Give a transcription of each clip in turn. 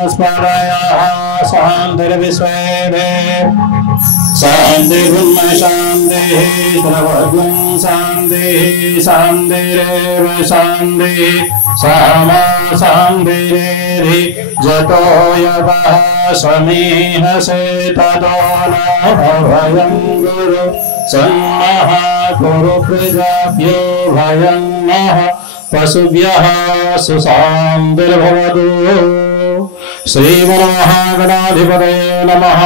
स्मरायाः शान्तिर्विश्वेदे शान्तिर्ब्रह्म शान्तिः सर्वगुण शान्तिः शान्तिरेव शान्तिः सामा शान्तिरेधि जतो यवः समीहसे ततो न भयं गुरु सन्मः कुरु प्रजाभ्यो भयं नः पशुभ्यः सुशान्तिर्भवतु। श्रीमहागणाधिपतये नमः।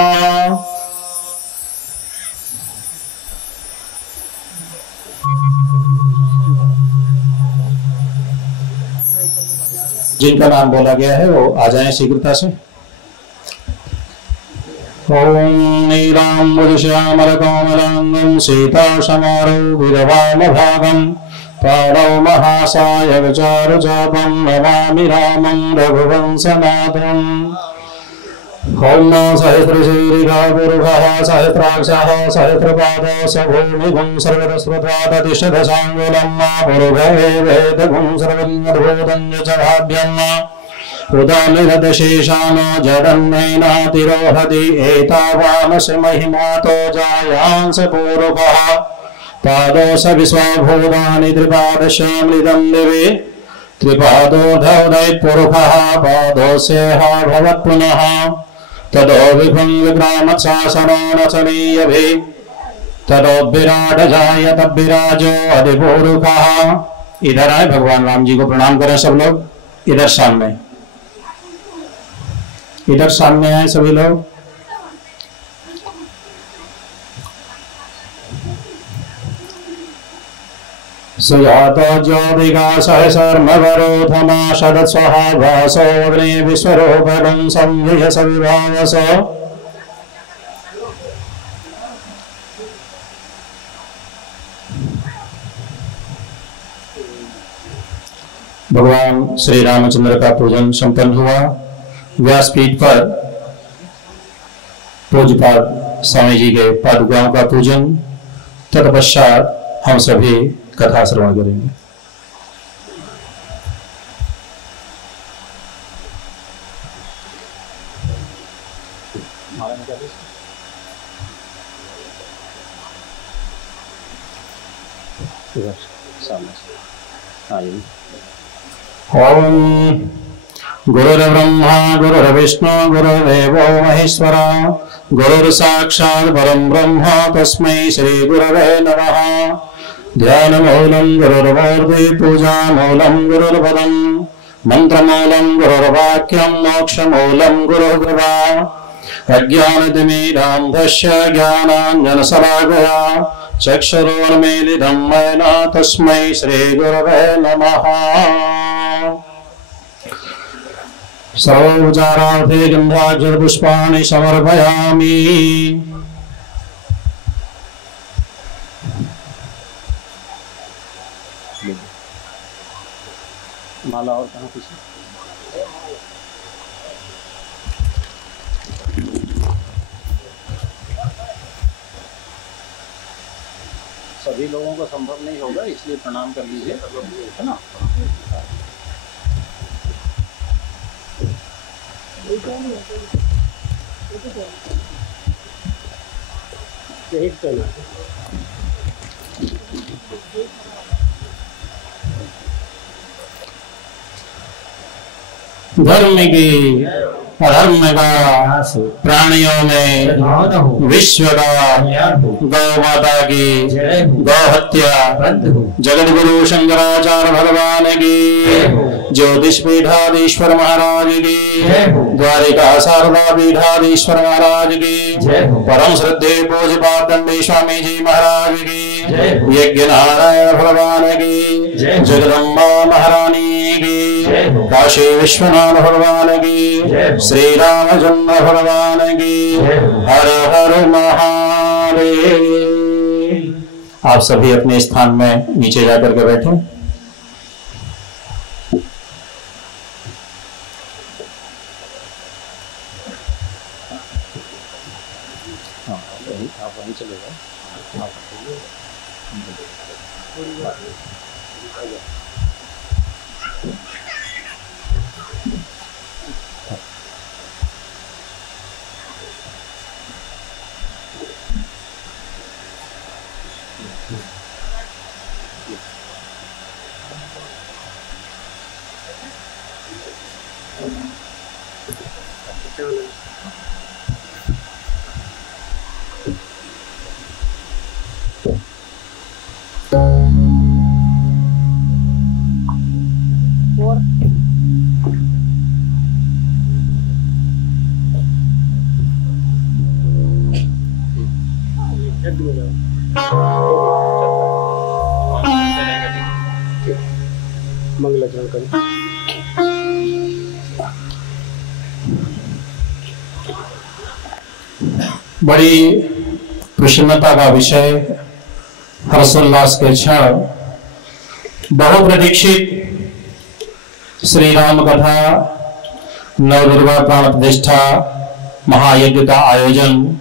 जिनका नाम बोला गया है वो आ जाएं शीघ्रता से। ओम नीलाम्बुजश्यामलकोमलांगं सीतासमारोह पाणौ महासाय विचारुचापं नमामि रामं रघुवंशनाथम्। ओम सहस्रशीर्षा पुरुषः सहस्राक्षः सहस्रपादः स भूमिभुं सर्वतस्वतातिष्ठदशाङ्गुलं पुरुषे वेदगुं सर्वलिङ्गभूतं च भाव्यम् उदानिरदशेषानो जडन्नैनातिरोहति एतावानस्य महिमातो जायांस पूर्वः पादोस विश्वभूतानि त्रिपादश्यामलिदं दिवे त्रिपादोऽधौदय पुरुषः पादोस्येह भवत्पुनः तदो विभुं विक्रामत्शासनो नचनीयभि तदो विराट जायत विराजो अधिपुरुषः। इधर आए, भगवान राम जी को प्रणाम करें सब लोग। इधर सामने आए सभी लोग। सुजातो ज्योतिका सहस्रमवरोधमा शरत्स्वभासो अग्नि विश्वरूपकं संविहस विभावसो। भगवान श्री रामचंद्र का पूजन संपन्न हुआ। व्यासपीठ पर पूज्यपाद स्वामी जी के पादुकाओं का पूजन, तत्पश्चात हम सभी कथा श्रवण करेंगे। ओम गुरुर्ब्रह्मा गुरुर्विष्णु गुरुर्देवो महेश्वरा गुरुर्साक्षात् परं ब्रह्म तस्मै श्री गुरवे नमः। ध्यानमूलं गुरुर्मूर्ति पूजामूलं गुरुर्पदं मंत्रमूलं गुरुर्वाक्यं मोक्षमूलं गुरुर्कृपा। अज्ञानतिमिरान्धस्य ज्ञानाञ्जनशलाकया चक्षुरुन्मीलितं येन तस्मै श्रीगुरवे नमः। सर्वोपचारार्थे गन्धाक्षरपुष्पाणि समर्पयामि। माला और कहाँ पीछे? सभी लोगों को संभव नहीं होगा, इसलिए प्रणाम कर लीजिए, है ना। धर्म की अधर्म का प्राणियों में विश्व का गौ माता की गौ हत्या जगत गुरु शंकराचार्य भगवान की ज्योतिष पीठाधीश्वर महाराज की द्वारिका शारदा पीठाधीश्वर महाराज की परम श्रद्धेय पूज्यपाद दंडी स्वामी जी महाराज की यज्ञ नारायण भगवान की जगदम्बा महारानी की काशी विश्वनाथ भगवान की श्री रामचंद्र भगवान की हर हर महादेव। आप सभी अपने स्थान में नीचे जाकर के बैठे। आप वहीं चले जाओ। मंगलाचरण करें। बड़ी प्रसन्नता का विषय, हर्षोल्लास के क्षण, बहुप्रतीक्षित श्री राम कथा नवदुर्गा प्राण प्रतिष्ठा महायज्ञ का आयोजन,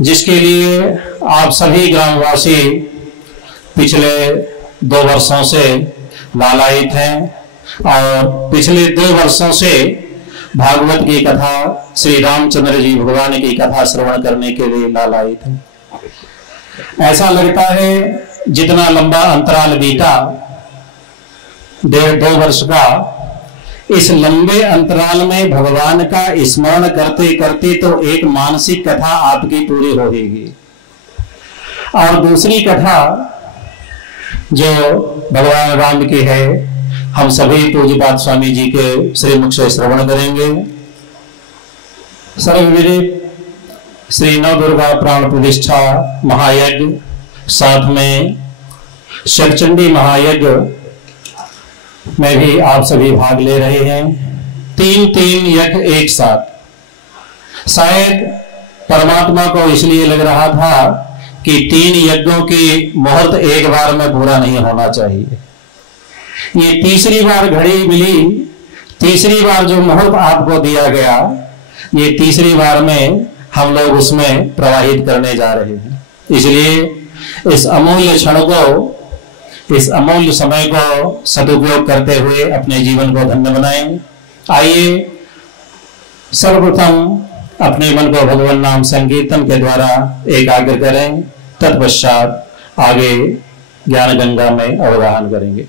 जिसके लिए आप सभी ग्रामवासी पिछले 2 वर्षों से लालायित हैं और पिछले 2 वर्षों से भागवत की कथा, श्री रामचंद्र जी भगवान की कथा श्रवण करने के लिए लालायित हैं। ऐसा लगता है जितना लंबा अंतराल बीता, 1.5-2 वर्ष का, इस लंबे अंतराल में भगवान का स्मरण करते करते तो एक मानसिक कथा आपकी पूरी होगी और दूसरी कथा जो भगवान राम की है, हम सभी पूज्यपाद स्वामी जी के श्रीमुख से श्रवण करेंगे। सर्वविदित श्री नवदुर्गा प्राण प्रतिष्ठा महायज्ञ, साथ में शिवचंडी महायज्ञ में भी आप सभी भाग ले रहे हैं। 3 यज्ञ एक साथ। शायद परमात्मा को इसलिए लग रहा था कि 3 यज्ञों की मुहूर्त एक बार में पूरा नहीं होना चाहिए। ये तीसरी बार घड़ी मिली, तीसरी बार जो मुहूर्त आपको दिया गया, ये तीसरी बार में हम लोग उसमें प्रवाहित करने जा रहे हैं। इसलिए इस अमूल्य क्षण को, इस अमूल्य समय को सदुपयोग करते हुए अपने जीवन को धन्य बनाएं। आइए सर्वप्रथम अपने मन को भगवान नाम संकीर्तन के द्वारा एकाग्र करें, तत्पश्चात आगे ज्ञान गंगा में अवगाहन करेंगे।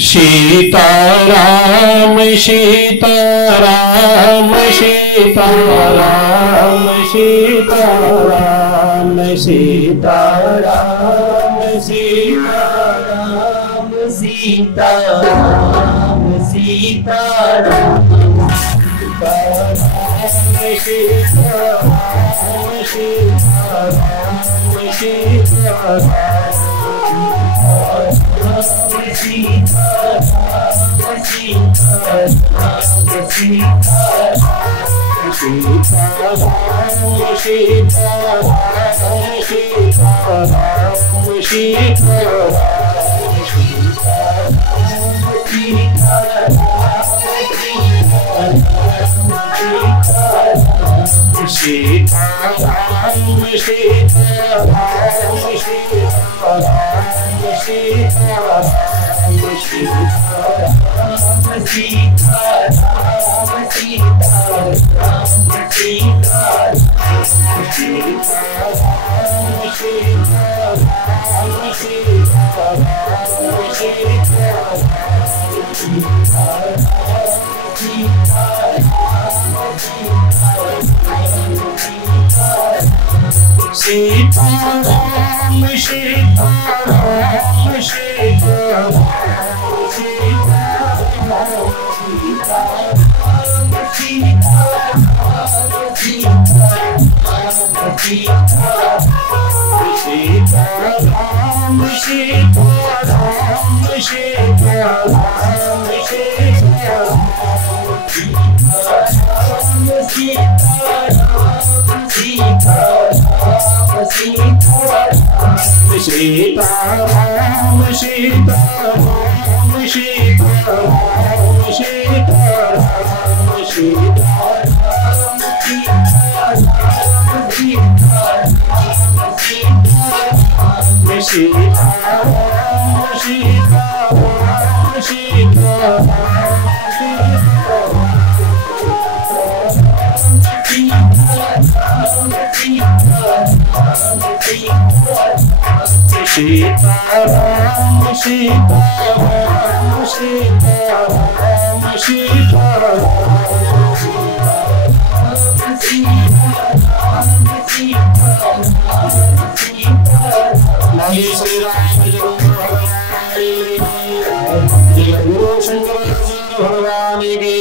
सीताराम सीताराम सीताराम सीताराम सीताराम सीताराम सीताराम सीताराम श्री राम भगवान की,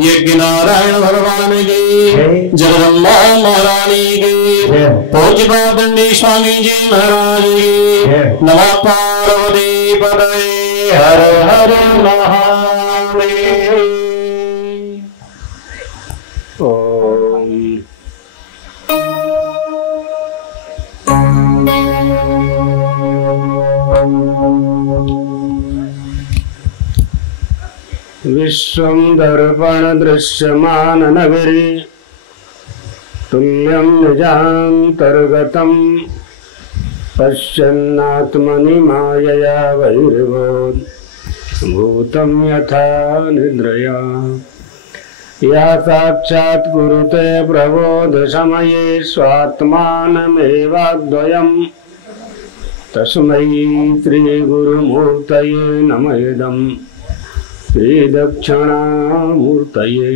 यज्ञ नारायण भगवान की, जगदम्बा महारानी की, पूज्य दंडी स्वामी जी महाराज की। नमः पार्वती पतये हर हर महादेव। ओम विश्वं दर्पण दृश्यमान नगरी तुल्यं निजान्तर्गतं पश्यन्नात्मनि मायया बहिर्भूतं भूतं यथा निद्रया। या साक्षात् कुरुते प्रबोध समये स्वात्मानमेवाद्वयम् तस्मै श्री गुरुमूर्तये नमः इदम् श्री दक्षिणामूर्तये।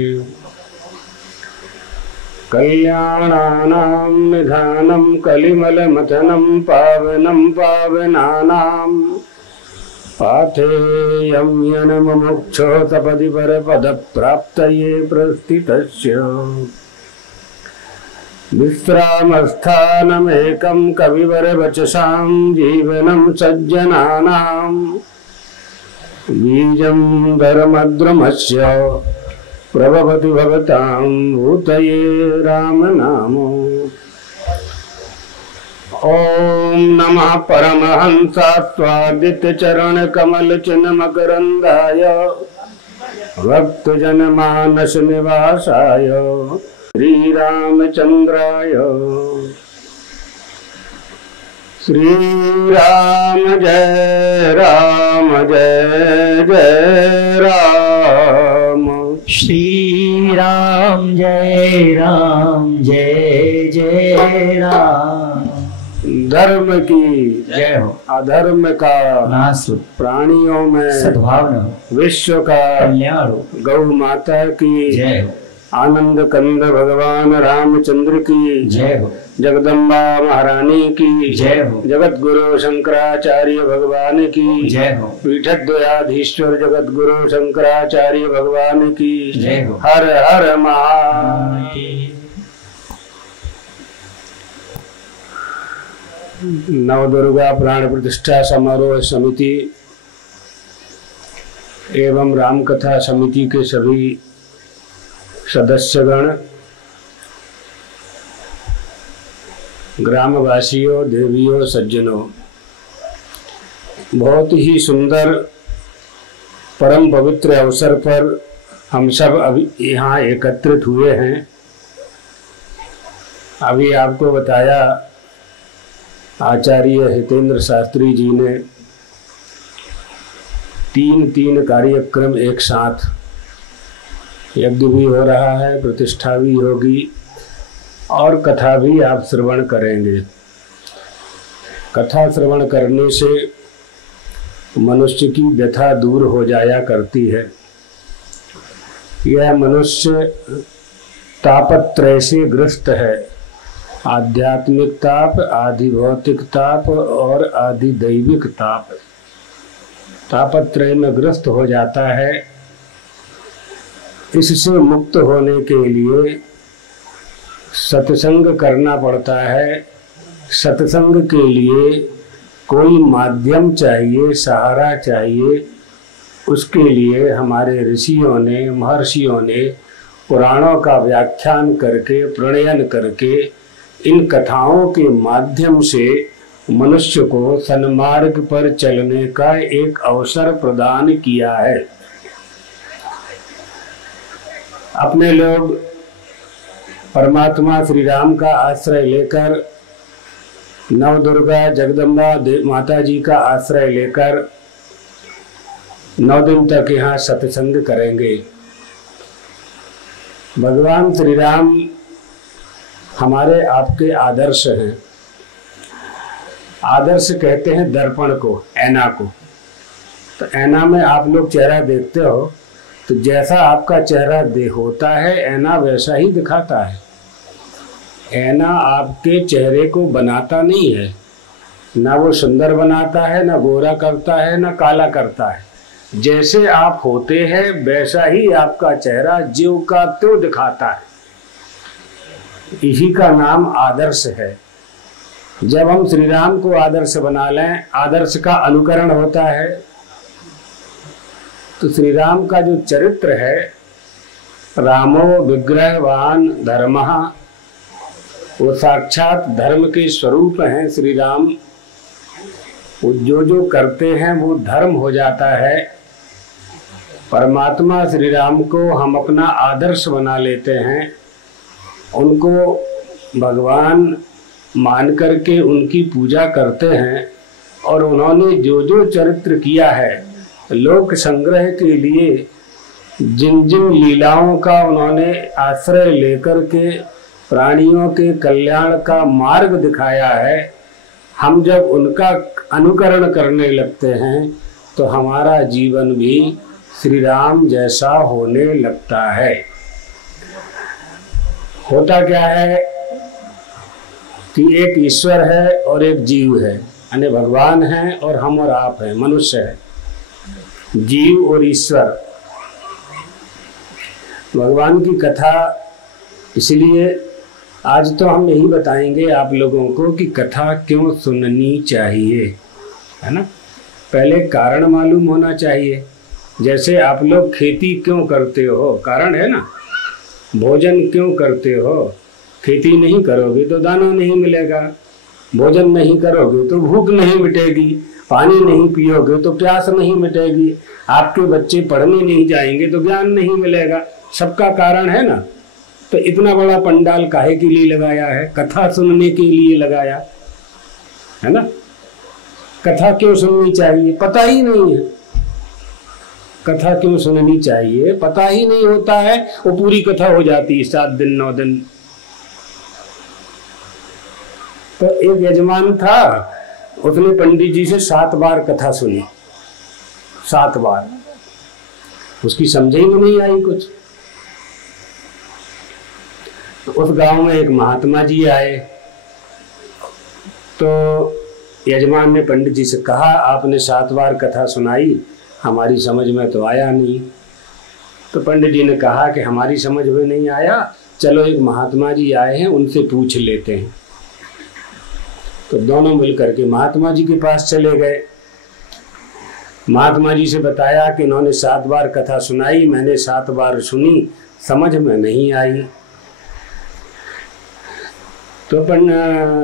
कल्याणानां निधानं कलिमलमथनं पावनं पावनानां पाथेयं येन मुमुक्षो तपदि परपदप्राप्तये प्रस्थितस्य। विश्रामस्थानमेकं कविवरवचसां जीवनं सज्जनानां बीजं धर्मद्रुमस्य प्रभवति भवतां भूतये राम नामो। ओम नमः परमहंसात्वादित्य चरण कमल चिन्ह मकरंदाय भक्तजन मानस निवासाय श्री रामचंद्राय। श्री राम जय जय राम। श्री राम जय जय राम। धर्म की जय हो, अधर्म का नाश हो, प्राणियों में सद्भावना हो, विश्व का कल्याण हो। गौ माता की जय हो, आनंद कंद भगवान रामचंद्र की जय हो, जगदम्बा महारानी की जय हो, जगत गुरु शंकराचार्य भगवान की जय हो, पीठद्वयाधीश्वर जगत गुरु शंकराचार्य भगवान की जय हो। हर हर महादेव। नवदुर्गा प्राण प्रतिष्ठा समारोह समिति एवं रामकथा समिति के सभी सदस्यगण, ग्रामवासियों, देवियों, सज्जनों, बहुत ही सुंदर परम पवित्र अवसर पर हम सब अभी यहाँ एकत्रित हुए हैं। अभी आपको बताया आचार्य हितेंद्र शास्त्री जी ने तीन कार्यक्रम एक साथ, यज्ञ भी हो रहा है, प्रतिष्ठा भी होगी और कथा भी आप श्रवण करेंगे। कथा श्रवण करने से मनुष्य की व्यथा दूर हो जाया करती है। यह मनुष्य तापत्रय से ग्रस्त है, आध्यात्मिक ताप, आदि भौतिक ताप और आदि दैविक ताप। तापत्रय में ग्रस्त हो जाता है। इससे मुक्त होने के लिए सत्संग करना पड़ता है। सत्संग के लिए कोई माध्यम चाहिए, सहारा चाहिए। उसके लिए हमारे ऋषियों ने, महर्षियों ने पुराणों का व्याख्यान करके, प्रणयन करके, इन कथाओं के माध्यम से मनुष्य को सन्मार्ग पर चलने का एक अवसर प्रदान किया है। अपने लोग परमात्मा श्री राम का आश्रय लेकर, नवदुर्गा जगदम्बा माता जी का आश्रय लेकर 9 दिन तक यहाँ सत्संग करेंगे। भगवान श्री राम हमारे आपके आदर्श हैं। आदर्श कहते हैं दर्पण को, ऐना को। तो ऐना में आप लोग चेहरा देखते हो, तो जैसा आपका चेहरा होता है, ऐना वैसा ही दिखाता है। ऐना आपके चेहरे को बनाता नहीं है, ना वो सुंदर बनाता है, ना गोरा करता है, ना काला करता है। जैसे आप होते हैं वैसा ही आपका चेहरा ज्यों का त्यों दिखाता है। इसी का नाम आदर्श है। जब हम श्री राम को आदर्श बना लें, आदर्श का अनुकरण होता है, तो श्री राम का जो चरित्र है, रामो विग्रहवान धर्मः, वो साक्षात धर्म के स्वरूप हैं श्री राम। वो जो करते हैं वो धर्म हो जाता है। परमात्मा श्री राम को हम अपना आदर्श बना लेते हैं, उनको भगवान मान करके उनकी पूजा करते हैं, और उन्होंने जो चरित्र किया है लोक संग्रह के लिए, जिन जिन लीलाओं का उन्होंने आश्रय लेकर के प्राणियों के कल्याण का मार्ग दिखाया है, हम जब उनका अनुकरण करने लगते हैं तो हमारा जीवन भी श्री राम जैसा होने लगता है। होता क्या है कि एक ईश्वर है और एक जीव है, यानी भगवान है और हम और आप हैं, मनुष्य है। जीव और ईश्वर, भगवान की कथा। इसलिए आज तो हम यही बताएंगे आप लोगों को कि कथा क्यों सुननी चाहिए, है ना। पहले कारण मालूम होना चाहिए। जैसे आप लोग खेती क्यों करते हो, कारण है ना। भोजन क्यों करते हो, खेती नहीं करोगे तो दाना नहीं मिलेगा, भोजन नहीं करोगे तो भूख नहीं मिटेगी, पानी नहीं पियोगे तो प्यास नहीं मिटेगी, आपके बच्चे पढ़ने नहीं जाएंगे तो ज्ञान नहीं मिलेगा। सबका कारण है ना। तो इतना बड़ा पंडाल काहे के लिए लगाया है? कथा सुनने के लिए लगाया है ना। कथा क्यों सुननी चाहिए, पता ही नहीं है। कथा क्यों सुननी चाहिए पता ही नहीं होता है। वो पूरी कथा हो जाती है 7 दिन 9 दिन। तो एक यजमान था, उसने पंडित जी से 7 बार कथा सुनी, 7 बार। उसकी समझ ही नहीं आई कुछ। तो उस गांव में एक महात्मा जी आए, तो यजमान ने पंडित जी से कहा, आपने 7 बार कथा सुनाई, हमारी समझ में तो आया नहीं। तो पंडित जी ने कहा कि हमारी समझ में नहीं आया, चलो एक महात्मा जी आए हैं उनसे पूछ लेते हैं। तो दोनों मिलकर के महात्मा जी के पास चले गए। महात्मा जी से बताया कि इन्होंने 7 बार कथा सुनाई, मैंने 7 बार सुनी, समझ में नहीं आई। तो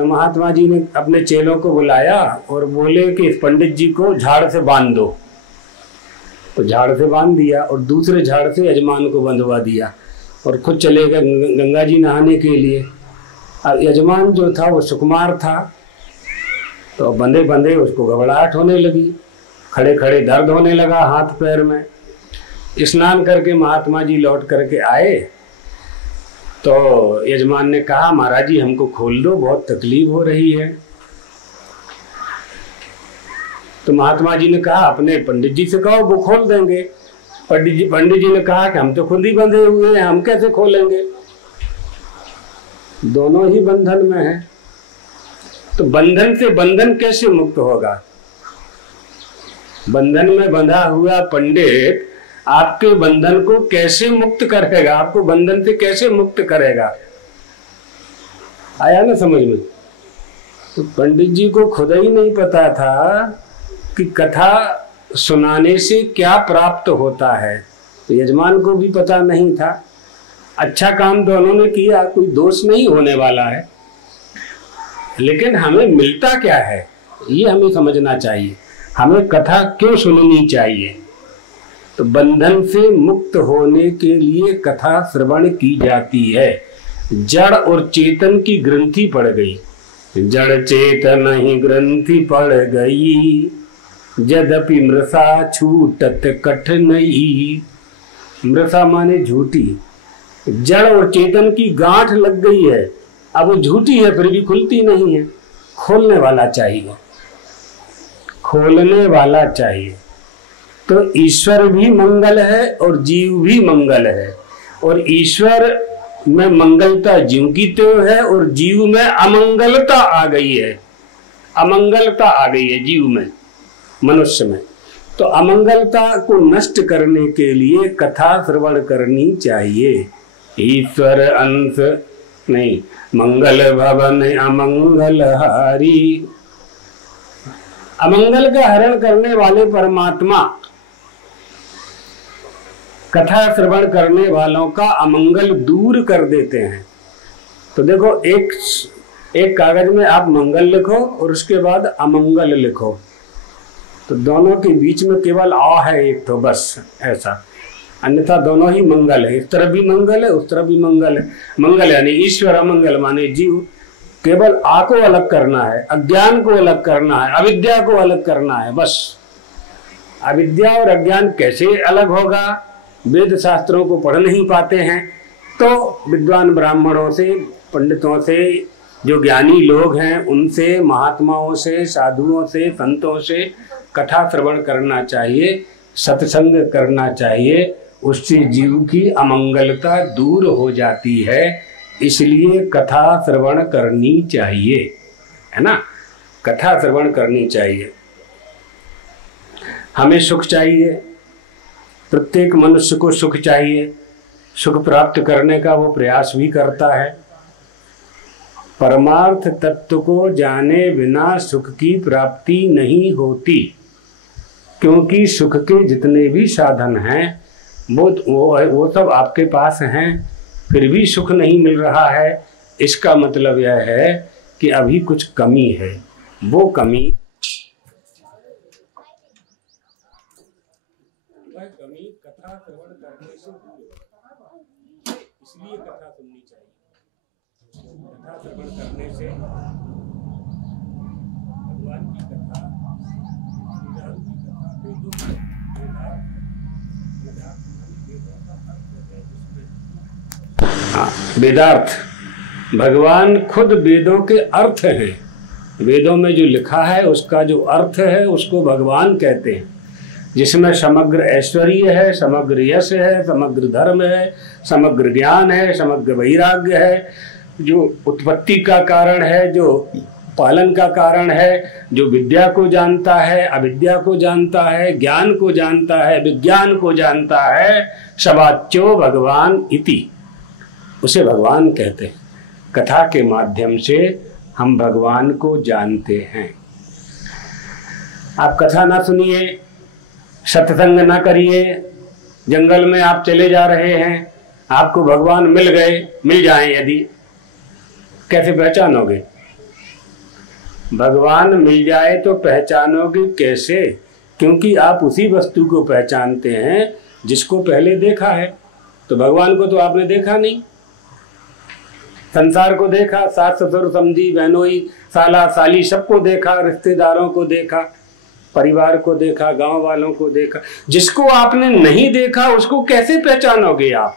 महात्मा जी ने अपने चेलों को बुलाया और बोले कि इस पंडित जी को झाड़ से बांध दो। तो झाड़ से बांध दिया और दूसरे झाड़ से यजमान को बंधवा दिया और खुद चले गए गंगा जी नहाने के लिए। अब यजमान जो था वो सुकुमार था, तो बंधे बंधे उसको घबराहट होने लगी, खड़े खड़े दर्द होने लगा हाथ पैर में। स्नान करके महात्मा जी लौट करके आए, तो यजमान ने कहा, महाराज जी हमको खोल दो, बहुत तकलीफ हो रही है। तो महात्मा जी ने कहा, अपने पंडित जी से कहो, वो खोल देंगे। पंडित जी ने कहा कि हम तो खुद ही बंधे हुए हैं, हम कैसे खोलेंगे, दोनों ही बंधन में हैं। तो बंधन से बंधन कैसे मुक्त होगा? बंधन में बंधा हुआ पंडित आपके बंधन को कैसे मुक्त करेगा, आपको बंधन से कैसे मुक्त करेगा? आया ना समझ में? तो पंडित जी को खुद ही नहीं पता था कि कथा सुनाने से क्या प्राप्त होता है। तो यजमान को भी पता नहीं था। अच्छा काम तो उन्होंने किया, कोई दोष नहीं होने वाला है, लेकिन हमें मिलता क्या है ये हमें समझना चाहिए। हमें कथा क्यों सुननी चाहिए? तो बंधन से मुक्त होने के लिए कथा श्रवण की जाती है। जड़ और चेतन की ग्रंथि पड़ गई, जड़ चेतन ही ग्रंथि पड़ गई, यद्यपि मृषा छूटत कठिनाई। मृषा माने झूठी, जड़ और चेतन की गांठ लग गई है। अब वो झूठी है फिर भी खुलती नहीं है। खोलने वाला चाहिए, खोलने वाला चाहिए। तो ईश्वर भी मंगल है और जीव भी मंगल है, और ईश्वर में मंगलता जीव की त्यों है और जीव में अमंगलता आ गई है। अमंगलता आ गई है जीव में, मनुष्य में। तो तो अमंगलता को नष्ट करने के लिए कथा श्रवण करनी चाहिए। ईश्वर अंश नहीं, मंगल भवन अमंगल हारी। अमंगल का हरण करने वाले परमात्मा कथा श्रवण करने वालों का अमंगल दूर कर देते हैं। तो देखो, एक कागज में आप मंगल लिखो और उसके बाद अमंगल लिखो, तो दोनों के बीच में केवल आ है एक, तो बस ऐसा, अन्यथा दोनों ही मंगल है। इस तरफ भी मंगल है, उस तरफ भी मंगल है। मंगल यानी ईश्वर, अमंगल माने जीव। केवल आ को अलग करना है, अज्ञान को अलग करना है, अविद्या को अलग करना है, बस। अविद्या और अज्ञान कैसे अलग होगा? वेद शास्त्रों को पढ़ नहीं पाते हैं तो विद्वान ब्राह्मणों से, पंडितों से, जो ज्ञानी लोग हैं उनसे, महात्माओं से, साधुओं से, संतों से कथा श्रवण करना चाहिए, सत्संग करना चाहिए। उससे जीव की अमंगलता दूर हो जाती है। इसलिए कथा श्रवण करनी चाहिए, है ना? कथा श्रवण करनी चाहिए। हमें सुख चाहिए, प्रत्येक मनुष्य को सुख चाहिए। सुख प्राप्त करने का वो प्रयास भी करता है। परमार्थ तत्व को जाने बिना सुख की प्राप्ति नहीं होती, क्योंकि सुख के जितने भी साधन हैं वो सब आपके पास हैं, फिर भी सुख नहीं मिल रहा है। इसका मतलब यह है कि अभी कुछ कमी है। वो कमी कथा श्रवण करने से दूर है। इसलिए कथा सुननी चाहिए। कथा श्रवण करने से भगवान की कथा, श्री राम की कथा, वेदार्थ, भगवान खुद वेदों के अर्थ हैं। वेदों में जो लिखा है उसका जो अर्थ है उसको भगवान कहते हैं, जिसमें समग्र ऐश्वर्य है, समग्र यश है, समग्र धर्म है, समग्र ज्ञान है, समग्र वैराग्य है, जो उत्पत्ति का कारण है, जो पालन का कारण है, जो विद्या को जानता है, अविद्या को जानता है, ज्ञान को जानता है, विज्ञान को जानता है। सवाच्यो भगवान इति, उसे भगवान कहते हैं। कथा के माध्यम से हम भगवान को जानते हैं। आप कथा ना सुनिए, सत्संग ना करिए, जंगल में आप चले जा रहे हैं, आपको भगवान मिल गए, मिल जाएं यदि, कैसे पहचानोगे? भगवान मिल जाए तो पहचानोगे कैसे? क्योंकि आप उसी वस्तु को पहचानते हैं जिसको पहले देखा है। तो भगवान को तो आपने देखा नहीं, संसार को देखा, सास ससुर समधी बहनोई साला साली सबको देखा, रिश्तेदारों को देखा, परिवार को देखा, गांव वालों को देखा। जिसको आपने नहीं देखा उसको कैसे पहचानोगे आप?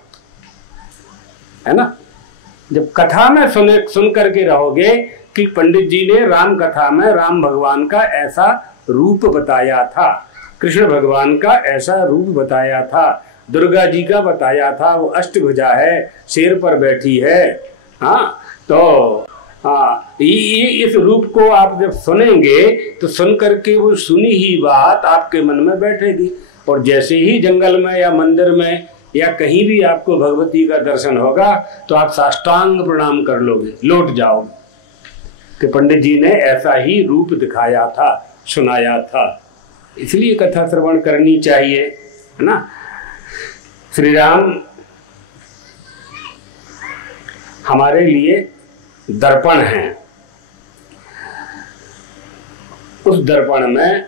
है ना? जब कथा में सुन करके रहोगे कि पंडित जी ने राम कथा में राम भगवान का ऐसा रूप बताया था, कृष्ण भगवान का ऐसा रूप बताया था, दुर्गा जी का बताया था, वो अष्टभुजा है, शेर पर बैठी है। हाँ, तो इस रूप को आप जब सुनेंगे तो सुन करके वो सुनी ही बात आपके मन में बैठेगी। और जैसे ही जंगल में या मंदिर में या कहीं भी आपको भगवती का दर्शन होगा तो आप साष्टांग प्रणाम कर लोगे, लौट जाओगे कि पंडित जी ने ऐसा ही रूप दिखाया था, सुनाया था। इसलिए कथा श्रवण करनी चाहिए, है ना? श्री राम हमारे लिए दर्पण हैं। उस दर्पण में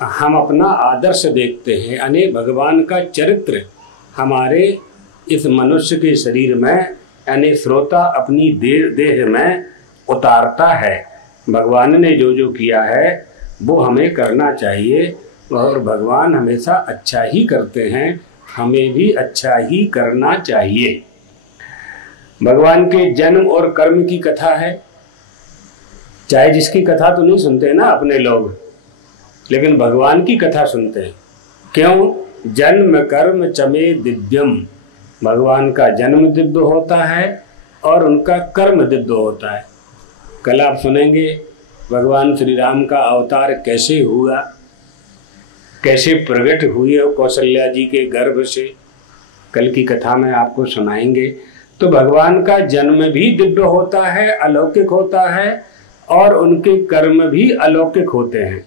हम अपना आदर्श देखते हैं, यानी भगवान का चरित्र हमारे इस मनुष्य के शरीर में, यानी श्रोता अपनी देह में उतारता है। भगवान ने जो जो किया है वो हमें करना चाहिए, और भगवान हमेशा अच्छा ही करते हैं, हमें भी अच्छा ही करना चाहिए। भगवान के जन्म और कर्म की कथा है, चाहे जिसकी कथा तो नहीं सुनते ना अपने लोग, लेकिन भगवान की कथा सुनते हैं। क्यों? जन्म कर्म चमे दिव्यम, भगवान का जन्म दिव्य होता है और उनका कर्म दिव्य होता है। कल आप सुनेंगे भगवान श्री राम का अवतार कैसे हुआ, कैसे प्रकट हुई है कौशल्या जी के गर्भ से, कल की कथा में आपको सुनाएंगे। तो भगवान का जन्म भी दिव्य होता है, अलौकिक होता है, और उनके कर्म भी अलौकिक होते हैं।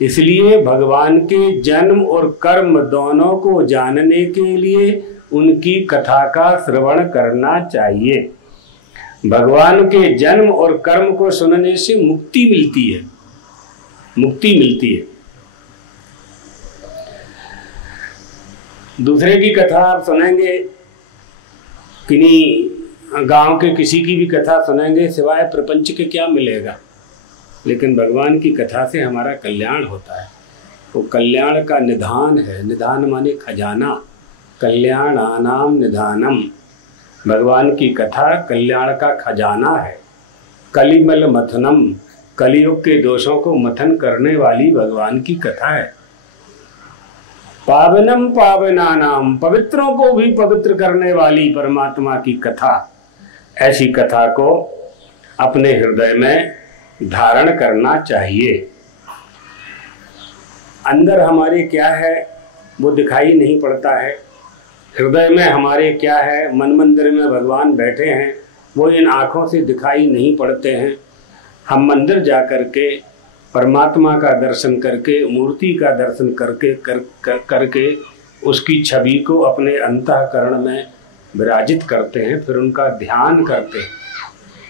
इसलिए भगवान के जन्म और कर्म दोनों को जानने के लिए उनकी कथा का श्रवण करना चाहिए। भगवान के जन्म और कर्म को सुनने से मुक्ति मिलती है, मुक्ति मिलती है। दूसरे की कथा आप सुनेंगे, किन्हीं गांव के किसी की भी कथा सुनेंगे, सिवाय प्रपंच के क्या मिलेगा। लेकिन भगवान की कथा से हमारा कल्याण होता है। वो कल्याण का निधान है, निधान माने खजाना, कल्याणानाम निधानम। भगवान की कथा कल्याण का खजाना है। कलिमल मथनम, कलियुग के दोषों को मथन करने वाली भगवान की कथा है। पावनम पावनानाम, पवित्रों को भी पवित्र करने वाली परमात्मा की कथा। ऐसी कथा को अपने हृदय में धारण करना चाहिए। अंदर हमारे क्या है वो दिखाई नहीं पड़ता है, हृदय में हमारे क्या है, मन मंदिर में भगवान बैठे हैं, वो इन आँखों से दिखाई नहीं पड़ते हैं। हम मंदिर जा करके परमात्मा का दर्शन करके, मूर्ति का दर्शन करके उसकी छवि को अपने अंतःकरण में विराजित करते हैं, फिर उनका ध्यान करते हैं।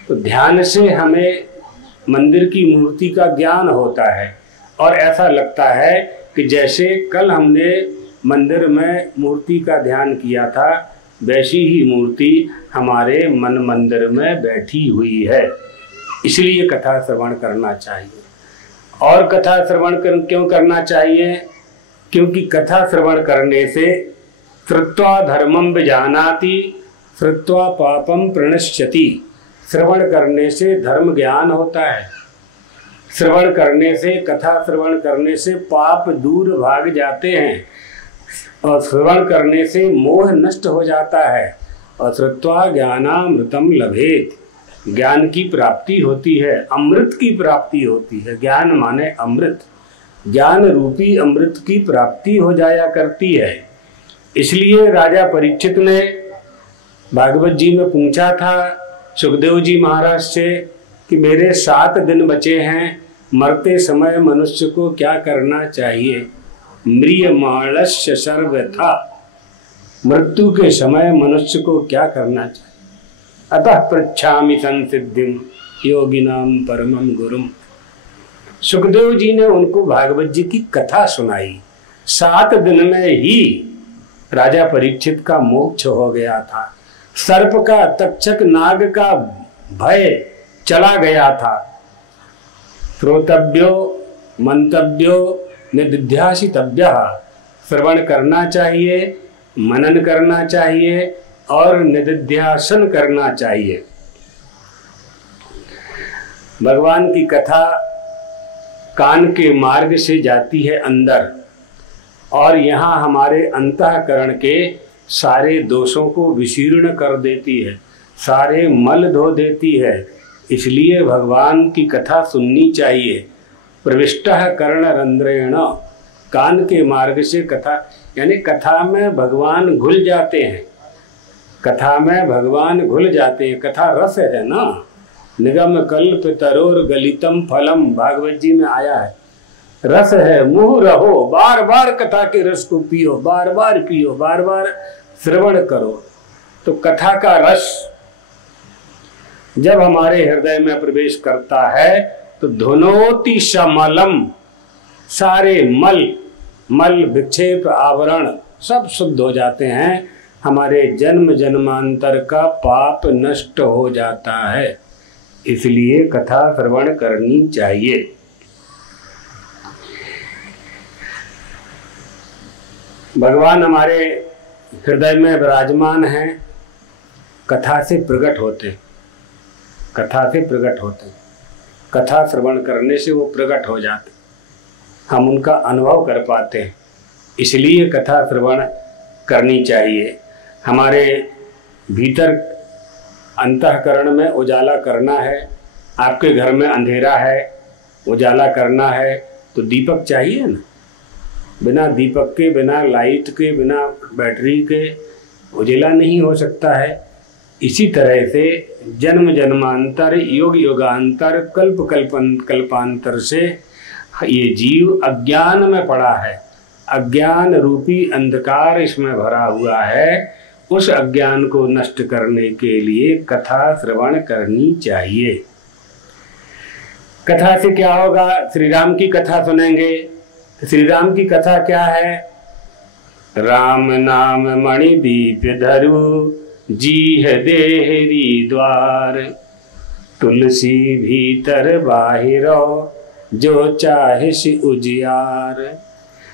तो ध्यान से हमें मंदिर की मूर्ति का ज्ञान होता है, और ऐसा लगता है कि जैसे कल हमने मंदिर में मूर्ति का ध्यान किया था, वैसी ही मूर्ति हमारे मन मंदिर में बैठी हुई है। इसलिए कथा श्रवण करना चाहिए। और कथा श्रवण क्यों करना चाहिए? क्योंकि कथा श्रवण करने से श्रुत्वा धर्मम विजानाति श्रुत्वा पापम प्रणश्यति। श्रवण करने से धर्म ज्ञान होता है, श्रवण करने से, कथा श्रवण करने से पाप दूर भाग जाते हैं, और श्रवण करने से मोह नष्ट हो जाता है। और श्रुत्वा ज्ञानामृतम लभेत, ज्ञान की प्राप्ति होती है, अमृत की प्राप्ति होती है। ज्ञान माने अमृत, ज्ञान रूपी अमृत की प्राप्ति हो जाया करती है। इसलिए राजा परीक्षित ने भागवत जी में पूछा था सुखदेव जी महाराज से कि मेरे 7 दिन बचे हैं, मरते समय मनुष्य को क्या करना चाहिए? म्रियमाणस्य सर्वथा, मृत्यु के समय मनुष्य को क्या करना चाहिए? अतः पृच्छामि संसिद्धिम योगिनाम परमम गुरुम। सुखदेव जी ने उनको भागवत जी की कथा सुनाई। 7 दिन में ही राजा परीक्षित का मोक्ष हो गया था। सर्प का, तक्षक नाग का भय चला गया था। श्रोतव्यो मंतव्यो निदिध्यासितव्यः, श्रवण करना चाहिए, मनन करना चाहिए और निदिध्यासन करना चाहिए। भगवान की कथा कान के मार्ग से जाती है अंदर, और यहाँ हमारे अंतःकरण के सारे दोषों को विशीर्ण कर देती है, सारे मल धो देती है। इसलिए भगवान की कथा सुननी चाहिए। प्रविष्टः कर्णरंध्रेण, कान के मार्ग से कथा, यानी कथा में भगवान घुल जाते हैं, कथा में भगवान घुल जाते हैं। कथा रस है ना, निगम कल्प तरोर गलितम फलम, भागवत जी में आया है। रस है, मुँह रहो, बार बार कथा के रस को पियो, बार बार पियो, बार बार श्रवण करो। तो कथा का रस जब हमारे हृदय में प्रवेश करता है तो धुनोति समलम, सारे मल विक्षेप आवरण सब शुद्ध हो जाते हैं। हमारे जन्म जन्मांतर का पाप नष्ट हो जाता है। इसलिए कथा श्रवण करनी चाहिए। भगवान हमारे हृदय में विराजमान हैं, कथा से प्रकट होते, कथा से प्रकट होते, कथा श्रवण करने से वो प्रकट हो जाते, हम उनका अनुभव कर पाते हैं। इसलिए कथा श्रवण करनी चाहिए। हमारे भीतर अंतःकरण में उजाला करना है। आपके घर में अंधेरा है, उजाला करना है तो दीपक चाहिए ना, बिना दीपक के, बिना लाइट के, बिना बैटरी के उजेला नहीं हो सकता है। इसी तरह से जन्म जन्मांतर, युग युगांतर, कल्प कल्पांतर से ये जीव अज्ञान में पड़ा है। अज्ञान रूपी अंधकार इसमें भरा हुआ है। उस अज्ञान को नष्ट करने के लिए कथा श्रवण करनी चाहिए। कथा से क्या होगा? श्री राम की कथा सुनेंगे। श्री राम की कथा क्या है? राम नाम मणि दीप धरु, जी है देहरी द्वार, तुलसी भीतर बाहिरो, जो चाहे सि उजियार।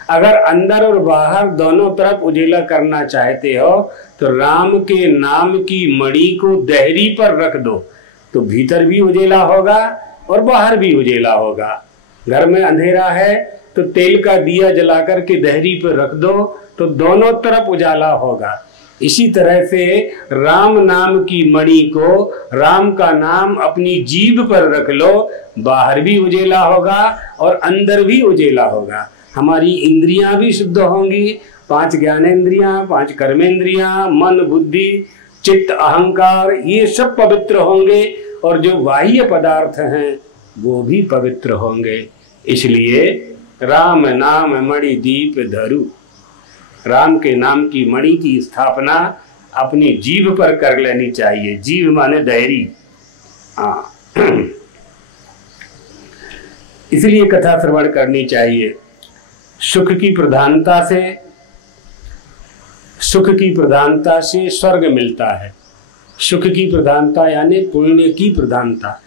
अगर अंदर और बाहर दोनों तरफ उजेला करना चाहते हो तो राम के नाम की मणि को देहरी पर रख दो, तो भीतर भी उजेला होगा और बाहर भी उजेला होगा। घर में अंधेरा है तो तेल का दिया जलाकर के देहरी पर रख दो, तो दोनों तरफ उजाला होगा। इसी तरह से राम नाम की मणि को, राम का नाम अपनी जीभ पर रख लो, बाहर भी उजेला होगा और अंदर भी उजेला होगा। हमारी इंद्रियां भी शुद्ध होंगी, 5 ज्ञानेंद्रियां, 5 कर्मेंद्रियां, मन, बुद्धि, चित्त, अहंकार, ये सब पवित्र होंगे और जो बाह्य पदार्थ हैं वो भी पवित्र होंगे। इसलिए राम नाम मणि दीप धरु, राम के नाम की मणि की स्थापना अपनी जीभ पर कर लेनी चाहिए। जीभ माने देहरी। हाँ, इसलिए कथा श्रवण करनी चाहिए। सुख की प्रधानता से स्वर्ग मिलता है। सुख की प्रधानता यानी पुण्य की प्रधानता।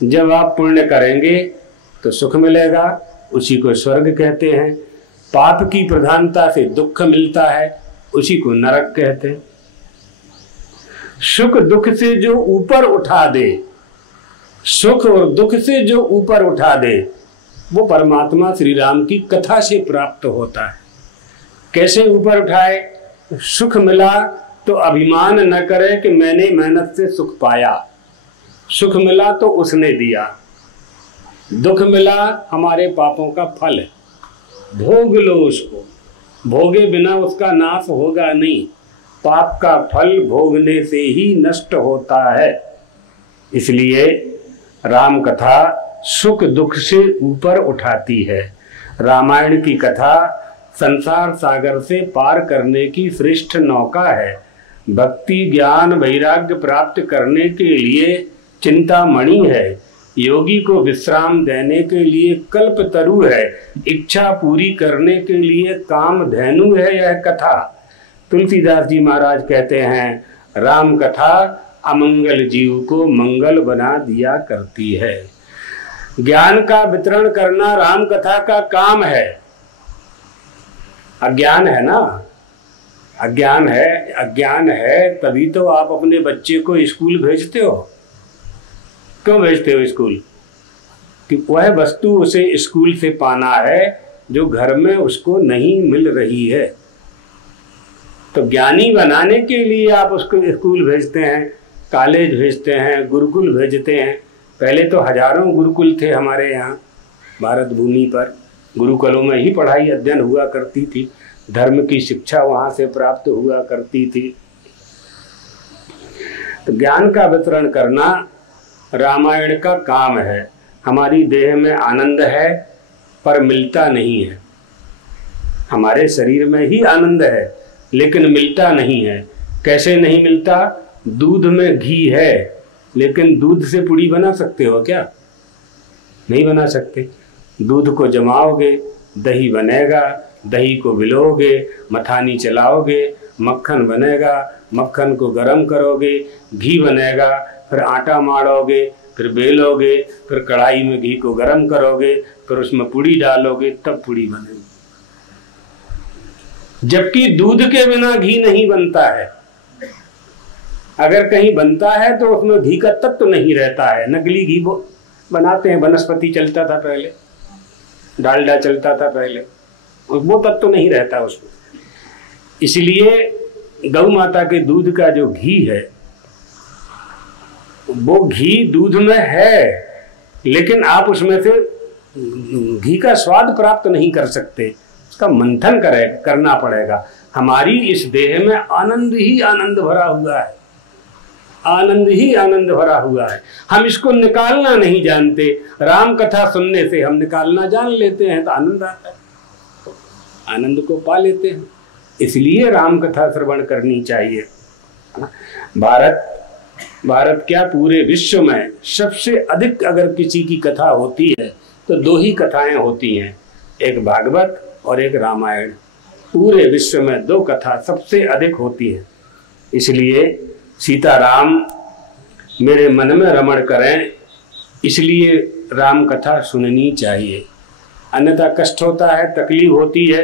जब आप पुण्य करेंगे तो सुख मिलेगा, उसी को स्वर्ग कहते हैं। पाप की प्रधानता से दुख मिलता है, उसी को नरक कहते हैं। सुख दुख से जो ऊपर उठा दे, सुख और दुख से जो ऊपर उठा दे, वो परमात्मा श्री राम की कथा से प्राप्त होता है। कैसे ऊपर उठाए? सुख मिला तो अभिमान न करे कि मैंने मेहनत से सुख पाया। सुख मिला तो उसने दिया, दुख मिला हमारे पापों का फल है, भोग लो उसको। भोगे बिना उसका नाश होगा नहीं। पाप का फल भोगने से ही नष्ट होता है। इसलिए राम कथा सुख दुख से ऊपर उठाती है। रामायण की कथा संसार सागर से पार करने की श्रेष्ठ नौका है। भक्ति ज्ञान वैराग्य प्राप्त करने के लिए चिंतामणि है। योगी को विश्राम देने के लिए कल्पतरु है। इच्छा पूरी करने के लिए कामधेनु है यह कथा। तुलसीदास जी महाराज कहते हैं, राम कथा अमंगल जीव को मंगल बना दिया करती है। ज्ञान का वितरण करना राम कथा का काम है। अज्ञान है ना, अज्ञान है तभी तो आप अपने बच्चे को स्कूल भेजते हो। क्यों भेजते हो स्कूल? कि वह वस्तु उसे स्कूल से पाना है जो घर में उसको नहीं मिल रही है। तो ज्ञानी बनाने के लिए आप उसको स्कूल भेजते हैं, कॉलेज भेजते हैं, गुरुकुल भेजते हैं। पहले तो हजारों गुरुकुल थे हमारे यहाँ भारत भूमि पर। गुरुकुलों में ही पढ़ाई अध्ययन हुआ करती थी, धर्म की शिक्षा वहाँ से प्राप्त हुआ करती थी। तो ज्ञान का वितरण करना रामायण का काम है। हमारी देह में आनंद है पर मिलता नहीं है। हमारे शरीर में ही आनंद है लेकिन मिलता नहीं है। कैसे नहीं मिलता? दूध में घी है लेकिन दूध से पूड़ी बना सकते हो क्या? नहीं बना सकते। दूध को जमाओगे, दही बनेगा, दही को मिलोगे, मथानी चलाओगे, मक्खन बनेगा, मक्खन को गरम करोगे, घी बनेगा, फिर आटा मारोगे, फिर बेलोगे, फिर कढ़ाई में घी को गरम करोगे, फिर उसमें पूड़ी डालोगे, तब पूड़ी बनेगी। जबकि दूध के बिना घी नहीं बनता है। अगर कहीं बनता है तो उसमें घी का तत्व नहीं रहता है। नकली घी वो बनाते हैं, वनस्पति चलता था पहले, डालडा चलता था पहले, वो तत्व नहीं रहता उसमें। इसलिए गौ माता के दूध का जो घी है वो घी दूध में है लेकिन आप उसमें से घी का स्वाद प्राप्त नहीं कर सकते। उसका मंथन करना पड़ेगा। हमारी इस देह में आनंद ही आनंद भरा हुआ है, आनंद ही आनंद भरा हुआ है। हम इसको निकालना नहीं जानते। राम कथा सुनने से हम निकालना जान लेते हैं तो आनंद आता है, आनंद को पा लेते हैं। इसलिए राम कथा श्रवण करनी चाहिए। भारत क्या पूरे विश्व में सबसे अधिक अगर किसी की कथा होती है तो दो ही कथाएं होती हैं, एक भागवत और एक रामायण। पूरे विश्व में दो कथा सबसे अधिक होती है। इसलिए सीताराम मेरे मन में रमण करें, इसलिए राम कथा सुननी चाहिए। अन्यथा कष्ट होता है, तकलीफ होती है।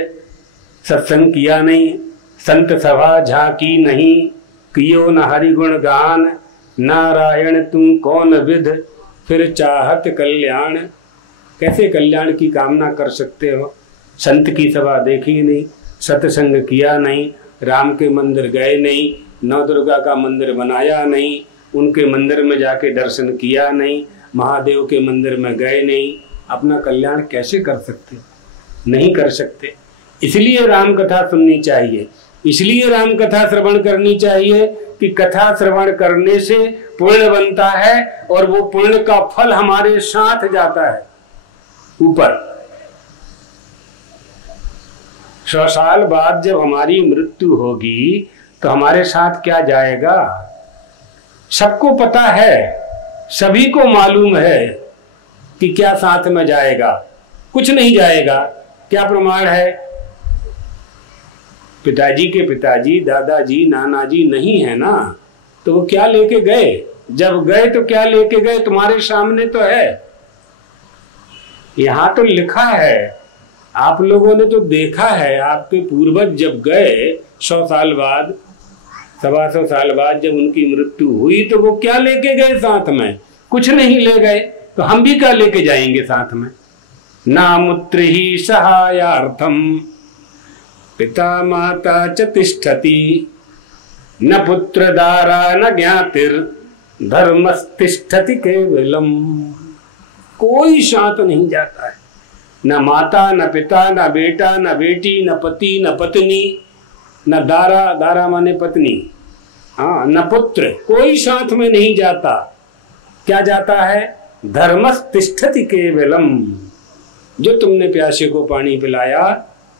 सत्संग किया नहीं, संत सभा झांकी नहीं, कियो न हरिगुण गान, नारायण तुम कौन विध, फिर चाहत कल्याण। कैसे कल्याण की कामना कर सकते हो? संत की सभा देखी नहीं, सत्संग किया नहीं, राम के मंदिर गए नहीं, नव दुर्गा का मंदिर बनाया नहीं, उनके मंदिर में जाके दर्शन किया नहीं, महादेव के मंदिर में गए नहीं, अपना कल्याण कैसे कर सकते? नहीं कर सकते। इसलिए राम कथा सुननी चाहिए, इसलिए राम कथा श्रवण करनी चाहिए कि कथा श्रवण करने से पुण्य बनता है और वो पुण्य का फल हमारे साथ जाता है ऊपर। 100 साल बाद जब हमारी मृत्यु होगी तो हमारे साथ क्या जाएगा? सबको पता है, सभी को मालूम है कि क्या साथ में जाएगा। कुछ नहीं जाएगा। क्या प्रमाण है? पिताजी के पिताजी, दादाजी, नानाजी नहीं है ना, तो वो क्या लेके गए? जब गए तो क्या लेके गए? तुम्हारे सामने तो है, यहां तो लिखा है, आप लोगों ने तो देखा है। आपके पूर्वज जब गए 100 साल बाद, 125 साल बाद जब उनकी मृत्यु हुई तो वो क्या लेके गए साथ में? कुछ नहीं ले गए। तो हम भी क्या लेके जाएंगे साथ में? नामुत्र ही सहायार्थम पिता माता च तिष्ठति, न पुत्र दारा न ज्ञातिर धर्मस्तिष्ठति केवलम। कोई साथ नहीं जाता है, न माता न पिता न बेटा न बेटी न पति न पत्नी न दारा, दारा माने पत्नी, हाँ, न पुत्र, कोई साथ में नहीं जाता। क्या जाता है? धर्मस्तिष्ठति केवलम। जो तुमने प्यासे को पानी पिलाया,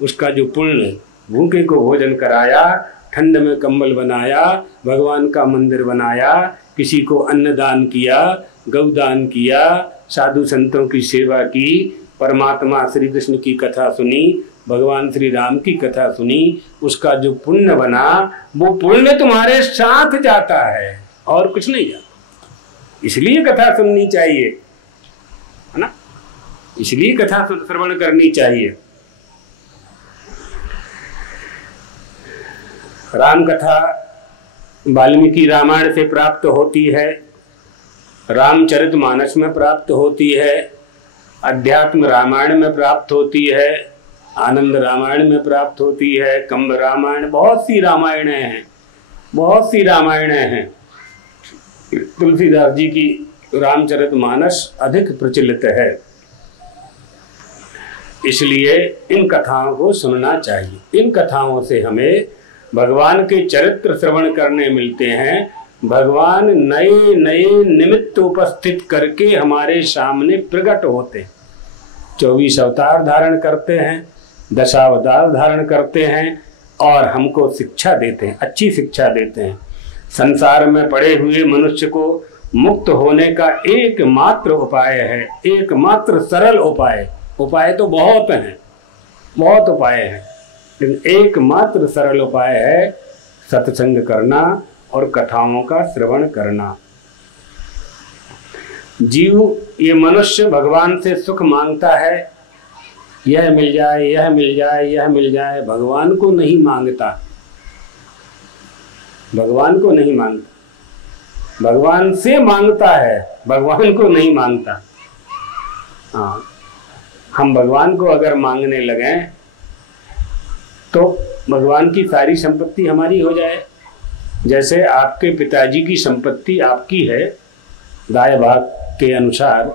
उसका जो पुण्य, भूखे को भोजन कराया, ठंड में कंबल बनाया, भगवान का मंदिर बनाया, किसी को अन्नदान किया, गौदान किया, साधु संतों की सेवा की, परमात्मा श्री कृष्ण की कथा सुनी, भगवान श्री राम की कथा सुनी, उसका जो पुण्य बना, वो पुण्य तुम्हारे साथ जाता है और कुछ नहीं जाता। इसलिए कथा सुननी चाहिए, है ना? इसलिए कथा श्रवण करनी चाहिए। राम कथा वाल्मीकि रामायण से प्राप्त होती है, रामचरितमानस में प्राप्त होती है, अध्यात्म रामायण में प्राप्त होती है, आनंद रामायण में प्राप्त होती है, कंब रामायण, बहुत सी रामायणें हैं, बहुत सी रामायणें हैं। तुलसीदास जी की रामचरितमानस अधिक प्रचलित है, इसलिए इन कथाओं को सुनना चाहिए। इन कथाओं से हमें भगवान के चरित्र श्रवण करने मिलते हैं। भगवान नए नए निमित्त उपस्थित करके हमारे सामने प्रकट होते हैं। 24 अवतार धारण करते हैं, 10 अवतार धारण करते हैं और हमको शिक्षा देते हैं, अच्छी शिक्षा देते हैं। संसार में पड़े हुए मनुष्य को मुक्त होने का एकमात्र उपाय है, एकमात्र सरल उपाय। उपाय तो बहुत हैं, बहुत उपाय हैं, लेकिन एकमात्र सरल उपाय है सत्संग करना और कथाओं का श्रवण करना। जीव, ये मनुष्य भगवान से सुख मांगता है, यह मिल जाए, यह मिल जाए, यह मिल जाए, भगवान को नहीं मांगता, भगवान को नहीं मांगता, भगवान से मांगता है, भगवान को नहीं मांगता। हाँ, हम भगवान को अगर मांगने लगे तो भगवान की सारी संपत्ति हमारी हो जाए। जैसे आपके पिताजी की संपत्ति आपकी है दाय भाग के अनुसार,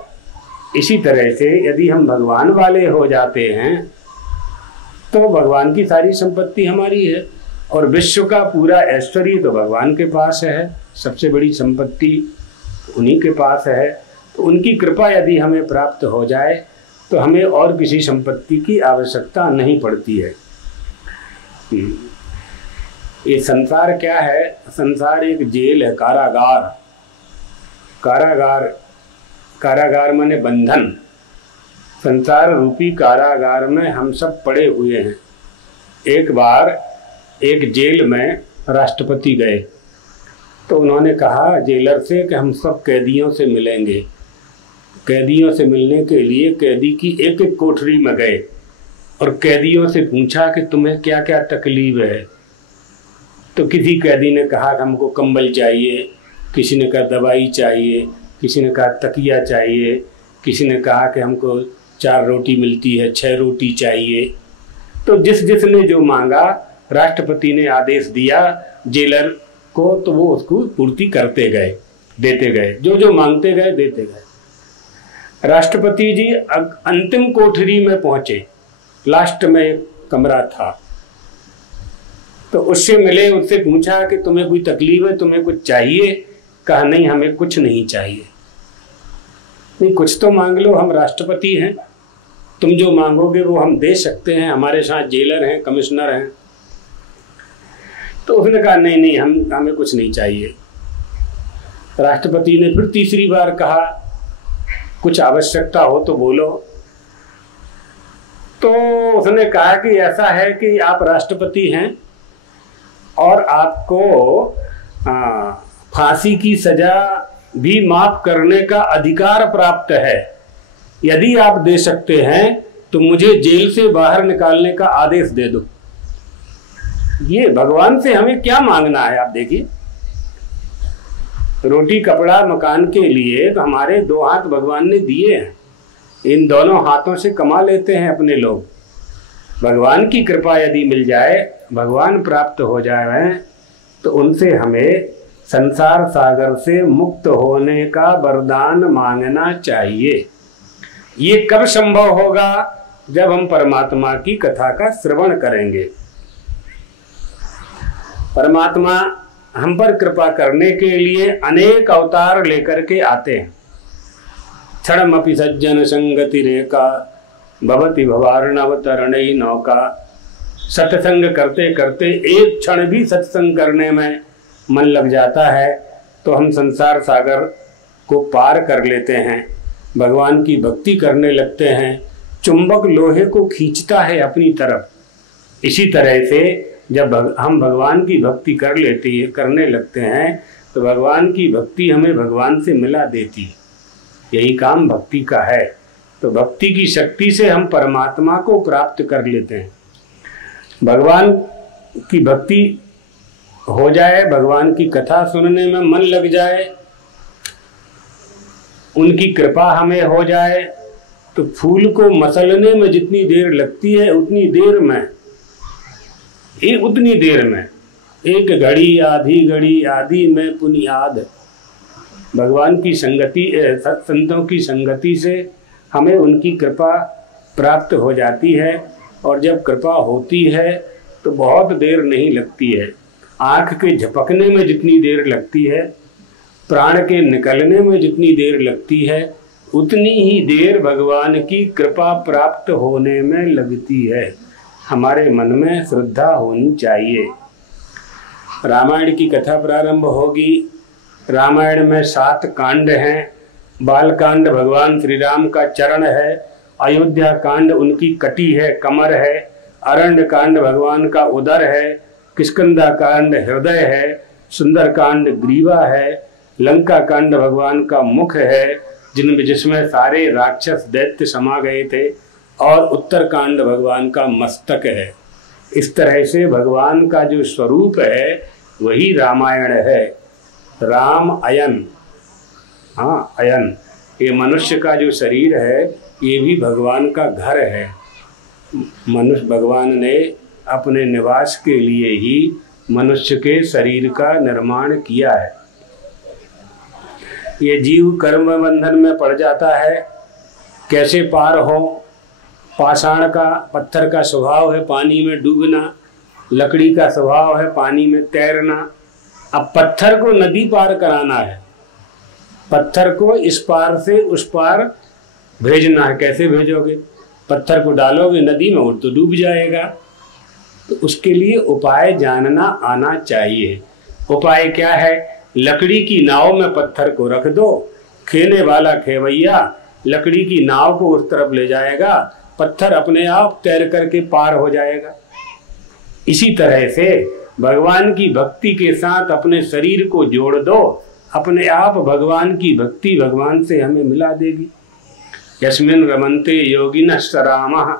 इसी तरह से यदि हम भगवान वाले हो जाते हैं तो भगवान की सारी संपत्ति हमारी है, और विश्व का पूरा ऐश्वर्य तो भगवान के पास है, सबसे बड़ी संपत्ति उन्हीं के पास है। तो उनकी कृपा यदि हमें प्राप्त हो जाए तो हमें और किसी संपत्ति की आवश्यकता नहीं पड़ती है। ये संसार क्या है? संसार एक जेल है, कारागार। कारागार, कारागार माने बंधन। संसार रूपी कारागार में हम सब पड़े हुए हैं। एक बार एक जेल में राष्ट्रपति गए तो उन्होंने कहा जेलर से कि हम सब कैदियों से मिलेंगे। कैदियों से मिलने के लिए कैदी की एक एक कोठरी में गए और कैदियों से पूछा कि तुम्हें क्या क्या तकलीफ है। तो किसी कैदी ने कहा कि हमको कंबल चाहिए, किसी ने कहा दवाई चाहिए, किसी ने कहा तकिया चाहिए, किसी ने कहा कि हमको 4 रोटी मिलती है 6 रोटी चाहिए। तो जिस जिसने जो मांगा राष्ट्रपति ने आदेश दिया जेलर को, तो वो उसको पूर्ति करते गए, देते गए, जो जो मांगते गए देते गए। राष्ट्रपति जी अंतिम कोठरी में पहुंचे, लास्ट में एक कमरा था, तो उससे मिले, उससे पूछा कि तुम्हें कोई तकलीफ है, तुम्हें कुछ चाहिए? कहा नहीं, हमें कुछ नहीं चाहिए। नहीं, कुछ तो मांग लो, हम राष्ट्रपति हैं, तुम जो मांगोगे वो हम दे सकते हैं, हमारे साथ जेलर हैं, कमिश्नर हैं। तो उसने कहा नहीं नहीं, हमें कुछ नहीं चाहिए। राष्ट्रपति ने फिर तीसरी बार कहा कुछ आवश्यकता हो तो बोलो। तो उसने कहा कि ऐसा है कि आप राष्ट्रपति हैं और आपको फांसी की सजा भी माफ करने का अधिकार प्राप्त है। यदि आप दे सकते हैं तो मुझे जेल से बाहर निकालने का आदेश दे दो। ये भगवान से हमें क्या मांगना है? आप देखिए, रोटी कपड़ा मकान के लिए तो हमारे 2 हाथ भगवान ने दिए हैं, इन दोनों हाथों से कमा लेते हैं अपने लोग। भगवान की कृपा यदि मिल जाए, भगवान प्राप्त हो जाए, तो उनसे हमें संसार सागर से मुक्त होने का वरदान मांगना चाहिए। ये कब संभव होगा? जब हम परमात्मा की कथा का श्रवण करेंगे। परमात्मा हम पर कृपा करने के लिए अनेक अवतार लेकर के आते हैं। क्षणमपि सज्जन संगति रेखा भवति भवार्णवतरणई नौका। सत्संग करते करते एक क्षण भी सत्संग करने में मन लग जाता है तो हम संसार सागर को पार कर लेते हैं, भगवान की भक्ति करने लगते हैं। चुंबक लोहे को खींचता है अपनी तरफ, इसी तरह से जब हम भगवान की भक्ति करने लगते हैं तो भगवान की भक्ति हमें भगवान से मिला देती है। यही काम भक्ति का है। तो भक्ति की शक्ति से हम परमात्मा को प्राप्त कर लेते हैं। भगवान की भक्ति हो जाए, भगवान की कथा सुनने में मन लग जाए, उनकी कृपा हमें हो जाए, तो फूल को मसलने में जितनी देर लगती है उतनी देर में एक घड़ी आधी में पुनियाद। भगवान की संगति, संतों की संगति से हमें उनकी कृपा प्राप्त हो जाती है। और जब कृपा होती है तो बहुत देर नहीं लगती है। आँख के झपकने में जितनी देर लगती है, प्राण के निकलने में जितनी देर लगती है, उतनी ही देर भगवान की कृपा प्राप्त होने में लगती है। हमारे मन में श्रद्धा होनी चाहिए। रामायण की कथा प्रारंभ होगी। रामायण में 7 कांड हैं। बाल कांड भगवान श्री राम का चरण है, अयोध्या कांड उनकी कटी है, कमर है, अरण्य कांड भगवान का उदर है, किष्किंधा कांड हृदय है, सुंदर कांड ग्रीवा है, लंका कांड भगवान का मुख है जिसमें सारे राक्षस दैत्य समा गए थे, और उत्तर कांड भगवान का मस्तक है। इस तरह से भगवान का जो स्वरूप है वही रामायण है। राम अयन, हाँ अयन, ये मनुष्य का जो शरीर है ये भी भगवान का घर है। मनुष्य, भगवान ने अपने निवास के लिए ही मनुष्य के शरीर का निर्माण किया है। ये जीव कर्म बंधन में पड़ जाता है, कैसे पार हो, पाषाण का, पत्थर का स्वभाव है पानी में डूबना, लकड़ी का स्वभाव है पानी में तैरना। अब पत्थर को नदी पार कराना है, पत्थर को इस पार से उस पार भेजना है। कैसे भेजोगे? पत्थर को डालोगे नदी में, वो तो डूब जाएगा। तो उसके लिए उपाय जानना आना चाहिए। उपाय क्या है? लकड़ी की नाव में पत्थर को रख दो, खेने वाला खेवैया लकड़ी की नाव को उस तरफ ले जाएगा, पत्थर अपने आप तैर करके पार हो जाएगा। इसी तरह से भगवान की भक्ति के साथ अपने शरीर को जोड़ दो, अपने आप भगवान की भक्ति भगवान से हमें मिला देगी। यस्मिन् रमन्ते योगिनः स रामः,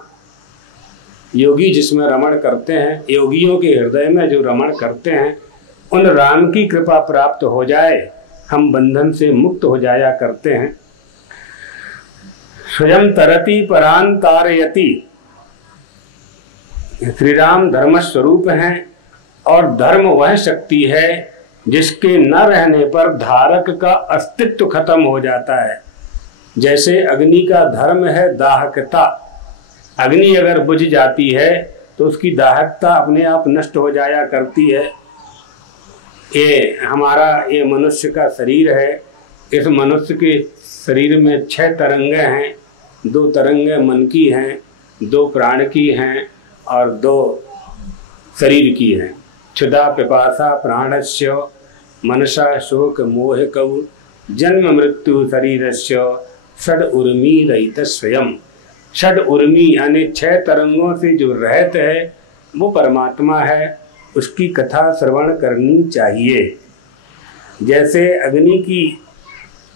योगी जिसमें रमण करते हैं, योगियों के हृदय में जो रमण करते हैं, उन राम की कृपा प्राप्त हो जाए, हम बंधन से मुक्त हो जाया करते हैं। स्वयं तरति परान तारयति, श्री राम धर्म स्वरूप हैं और धर्म वह शक्ति है जिसके न रहने पर धारक का अस्तित्व खत्म हो जाता है। जैसे अग्नि का धर्म है दाहकता, अग्नि अगर बुझ जाती है तो उसकी दाहकता अपने आप नष्ट हो जाया करती है। ये हमारा ये मनुष्य का शरीर है, इस मनुष्य के शरीर में 6 तरंगें हैं, 2 तरंगें मन की हैं, 2 प्राण की हैं और 2 शरीर की हैं। क्षुधा पिपासा प्राणस्य मनसा शोक मोह कौ जन्म मृत्यु शरीरस्य षड उर्मी रहित स्वयं। षड उर्मी यानी 6 तरंगों से जो रहत है वो परमात्मा है, उसकी कथा श्रवण करनी चाहिए। जैसे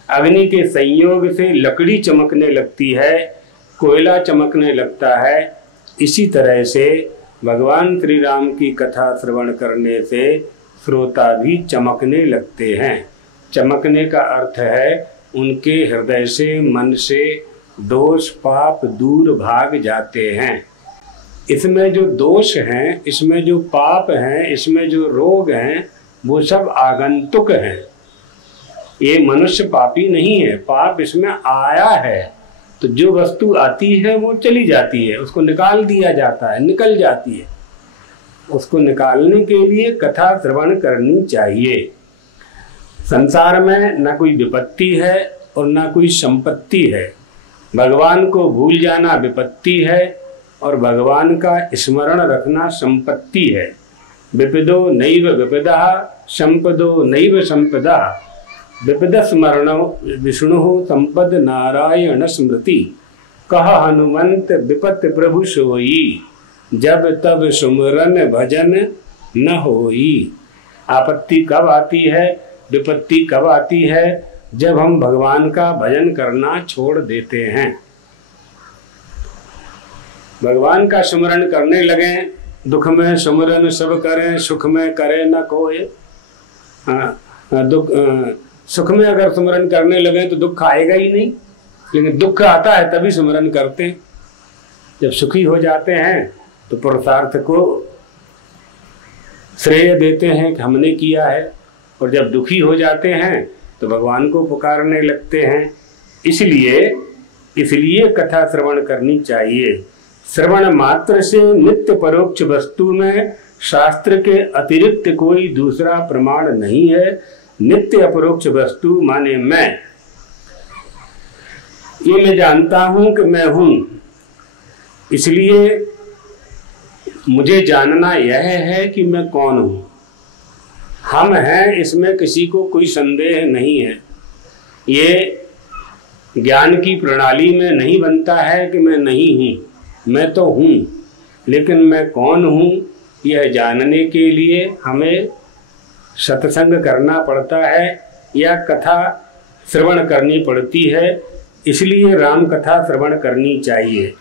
अग्नि के संयोग से लकड़ी चमकने लगती है, कोयला चमकने लगता है, इसी तरह से भगवान श्री राम की कथा श्रवण करने से श्रोता भी चमकने लगते हैं। चमकने का अर्थ है उनके हृदय से, मन से दोष पाप दूर भाग जाते हैं। इसमें जो दोष हैं, इसमें जो पाप हैं, इसमें जो रोग हैं, वो सब आगंतुक हैं। ये मनुष्य पापी नहीं है, पाप इसमें आया है। तो जो वस्तु आती है वो चली जाती है, उसको निकाल दिया जाता है, निकल जाती है। उसको निकालने के लिए कथा श्रवण करनी चाहिए। संसार में न कोई विपत्ति है और न कोई संपत्ति है। भगवान को भूल जाना विपत्ति है और भगवान का स्मरण रखना संपत्ति है। विपदो नैव विपदः संपदो नैव संपदः, विपद स्मरणो विष्णु संपद नारायण स्मृति, कह हनुमंत विपत प्रभु सोई, जब तब सुमरन भजन न होई। आपत्ति कब आती है, विपत्ति कब आती है? जब हम भगवान का भजन करना छोड़ देते हैं। भगवान का सुमरन करने लगे, दुख में सुमरन सब करें, सुख में करे न कोई। सुख में अगर सुमरन करने लगे तो दुख आएगा ही नहीं, लेकिन दुख आता है तभी सुमरन करते हैं। जब सुखी हो जाते हैं तो पुरुषार्थ को श्रेय देते हैं कि हमने किया है, और जब दुखी हो जाते हैं तो भगवान को पुकारने लगते हैं। इसलिए कथा श्रवण करनी चाहिए। श्रवण मात्र से नित्य परोक्ष वस्तु में शास्त्र के अतिरिक्त कोई दूसरा प्रमाण नहीं है। नित्य अपरोक्ष वस्तु माने मैं, ये मैं जानता हूं कि मैं हूं, इसलिए मुझे जानना यह है कि मैं कौन हूं। हम हैं, इसमें किसी को कोई संदेह नहीं है। ये ज्ञान की प्रणाली में नहीं बनता है कि मैं नहीं हूं, मैं तो हूं, लेकिन मैं कौन हूं यह जानने के लिए हमें सत्संग करना पड़ता है या कथा श्रवण करनी पड़ती है। इसलिए राम कथा श्रवण करनी चाहिए।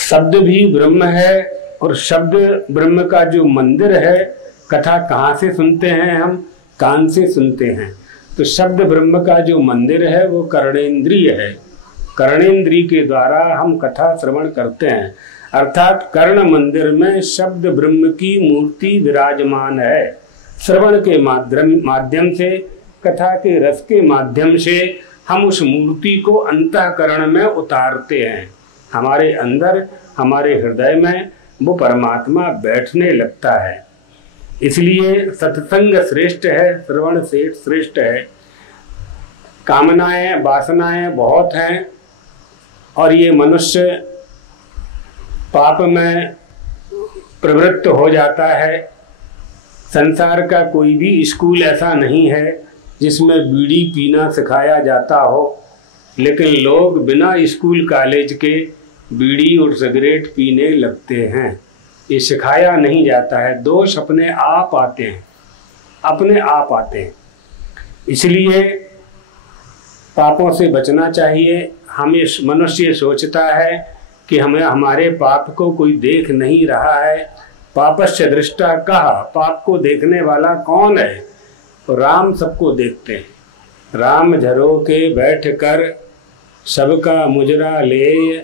शब्द भी ब्रह्म है और शब्द ब्रह्म का जो मंदिर है, कथा कहाँ से सुनते हैं हम? कान से सुनते हैं। तो शब्द ब्रह्म का जो मंदिर है वो कर्णेंद्रिय है। कर्णेंद्रिय के द्वारा हम कथा श्रवण करते हैं, अर्थात कर्ण मंदिर में शब्द ब्रह्म की मूर्ति विराजमान है। श्रवण के माध्यम से, कथा के रस के माध्यम से हम उस मूर्ति को अंतःकरण में उतारते हैं, हमारे अंदर, हमारे हृदय में वो परमात्मा बैठने लगता है। इसलिए सत्संग श्रेष्ठ है, श्रवण से श्रेष्ठ है। कामनाएं, वासनाएं बहुत हैं और ये मनुष्य पाप में प्रवृत्त हो जाता है। संसार का कोई भी स्कूल ऐसा नहीं है जिसमें बीड़ी पीना सिखाया जाता हो, लेकिन लोग बिना स्कूल कॉलेज के बीड़ी और सिगरेट पीने लगते हैं। ये सिखाया नहीं जाता है। दोष अपने आप आते हैं, अपने आप आते हैं। इसलिए पापों से बचना चाहिए। हमें मनुष्य सोचता है कि हमें, हमारे पाप को कोई देख नहीं रहा है। पापस्य दृष्टा कहा, पाप को देखने वाला कौन है? तो राम सबको देखते हैं। राम झरो के बैठ कर सबका मुजरा ले,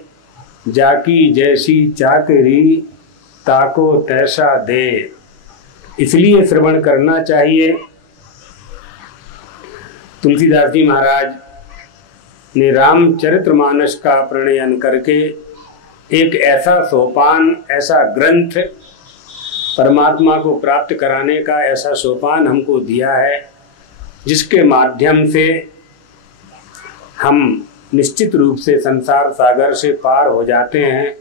जाकी जैसी चाकरी ताको तैसा दे। इसलिए श्रवण करना चाहिए। तुलसीदास जी महाराज ने रामचरितमानस का प्रणयन करके एक ऐसा सोपान, ऐसा ग्रंथ, परमात्मा को प्राप्त कराने का ऐसा सोपान हमको दिया है, जिसके माध्यम से हम निश्चित रूप से संसार सागर से पार हो जाते हैं।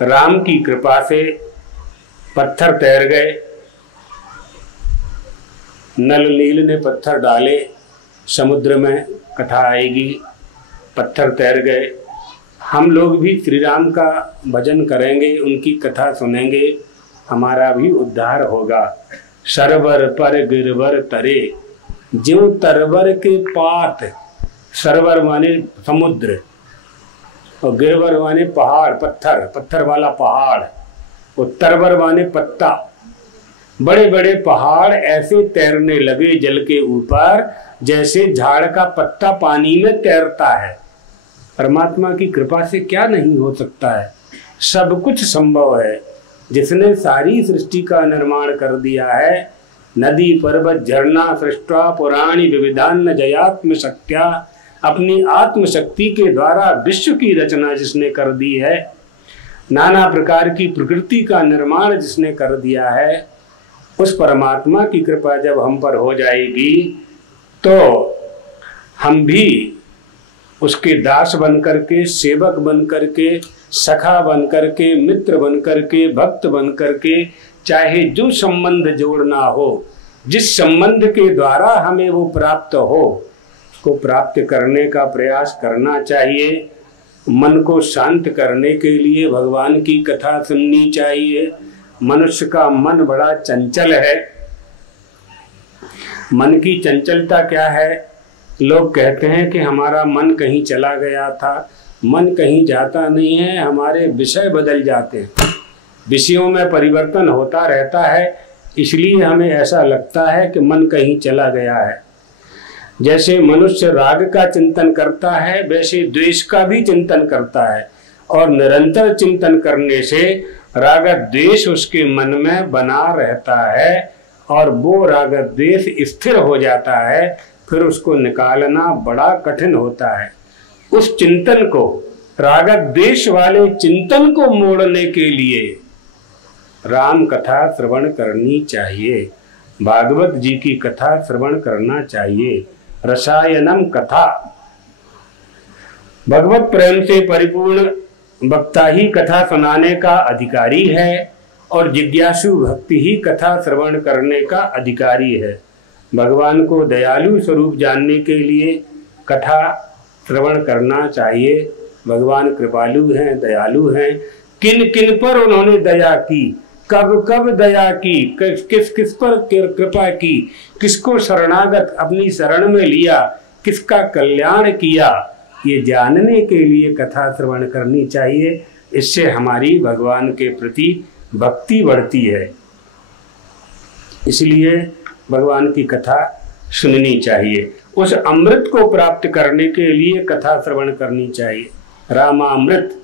राम की कृपा से पत्थर तैर गए, नल नील ने पत्थर डाले समुद्र में, कथा आएगी। पत्थर तैर गए। हम लोग भी श्री राम का भजन करेंगे, उनकी कथा सुनेंगे, हमारा भी उद्धार होगा। सरवर पर गिरवर तरे, ज्यों तरवर के पात। सरवर माने समुद्र और गिरवर माने पहाड़, पत्थर, पत्थर वाला पहाड़, और तरवर माने पत्ता। बड़े बड़े पहाड़ ऐसे तैरने लगे जल के ऊपर जैसे झाड़ का पत्ता पानी में तैरता है। परमात्मा की कृपा से क्या नहीं हो सकता है? सब कुछ संभव है। जिसने सारी सृष्टि का निर्माण कर दिया है, नदी पर्वत झरना सृष्टा पुराणी विविधान जयात्म शक्त्या, अपनी आत्मशक्ति के द्वारा विश्व की रचना जिसने कर दी है, नाना प्रकार की प्रकृति का निर्माण जिसने कर दिया है, उस परमात्मा की कृपा जब हम पर हो जाएगी तो हम भी उसके दास बन करके, सेवक बन करके, सखा बन करके, मित्र बन करके, भक्त बन करके, चाहे जो संबंध जोड़ना हो, जिस संबंध के द्वारा हमें वो प्राप्त हो, को प्राप्त करने का प्रयास करना चाहिए। मन को शांत करने के लिए भगवान की कथा सुननी चाहिए। मनुष्य का मन बड़ा चंचल है। मन की चंचलता क्या है? लोग कहते हैं कि हमारा मन कहीं चला गया था। मन कहीं जाता नहीं है, हमारे विषय बदल जाते हैं। विषयों में परिवर्तन होता रहता है, इसलिए हमें ऐसा लगता है कि मन कहीं चला गया है। जैसे मनुष्य राग का चिंतन करता है, वैसे द्वेष का भी चिंतन करता है, और निरंतर चिंतन करने से राग द्वेष उसके मन में बना रहता है, और वो राग द्वेष स्थिर हो जाता है। फिर उसको निकालना बड़ा कठिन होता है। उस चिंतन को, राग द्वेष वाले चिंतन को मोड़ने के लिए राम कथा श्रवण करनी चाहिए। भागवत जी की कथा श्रवण करना चाहिए। रसायनम कथा, भगवत प्रेम से परिपूर्ण वक्ता ही कथा सुनाने का अधिकारी है, और जिज्ञासु भक्ति ही कथा श्रवण करने का अधिकारी है। भगवान को दयालु स्वरूप जानने के लिए कथा श्रवण करना चाहिए। भगवान कृपालु हैं, दयालु हैं। किन किन पर उन्होंने दया की, कब कब दया की, किस किस पर कृपा की, किसको शरणागत अपनी शरण में लिया, किसका कल्याण किया, ये जानने के लिए कथा श्रवण करनी चाहिए। इससे हमारी भगवान के प्रति भक्ति बढ़ती है। इसलिए भगवान की कथा सुननी चाहिए। उस अमृत को प्राप्त करने के लिए कथा श्रवण करनी चाहिए। रामामृत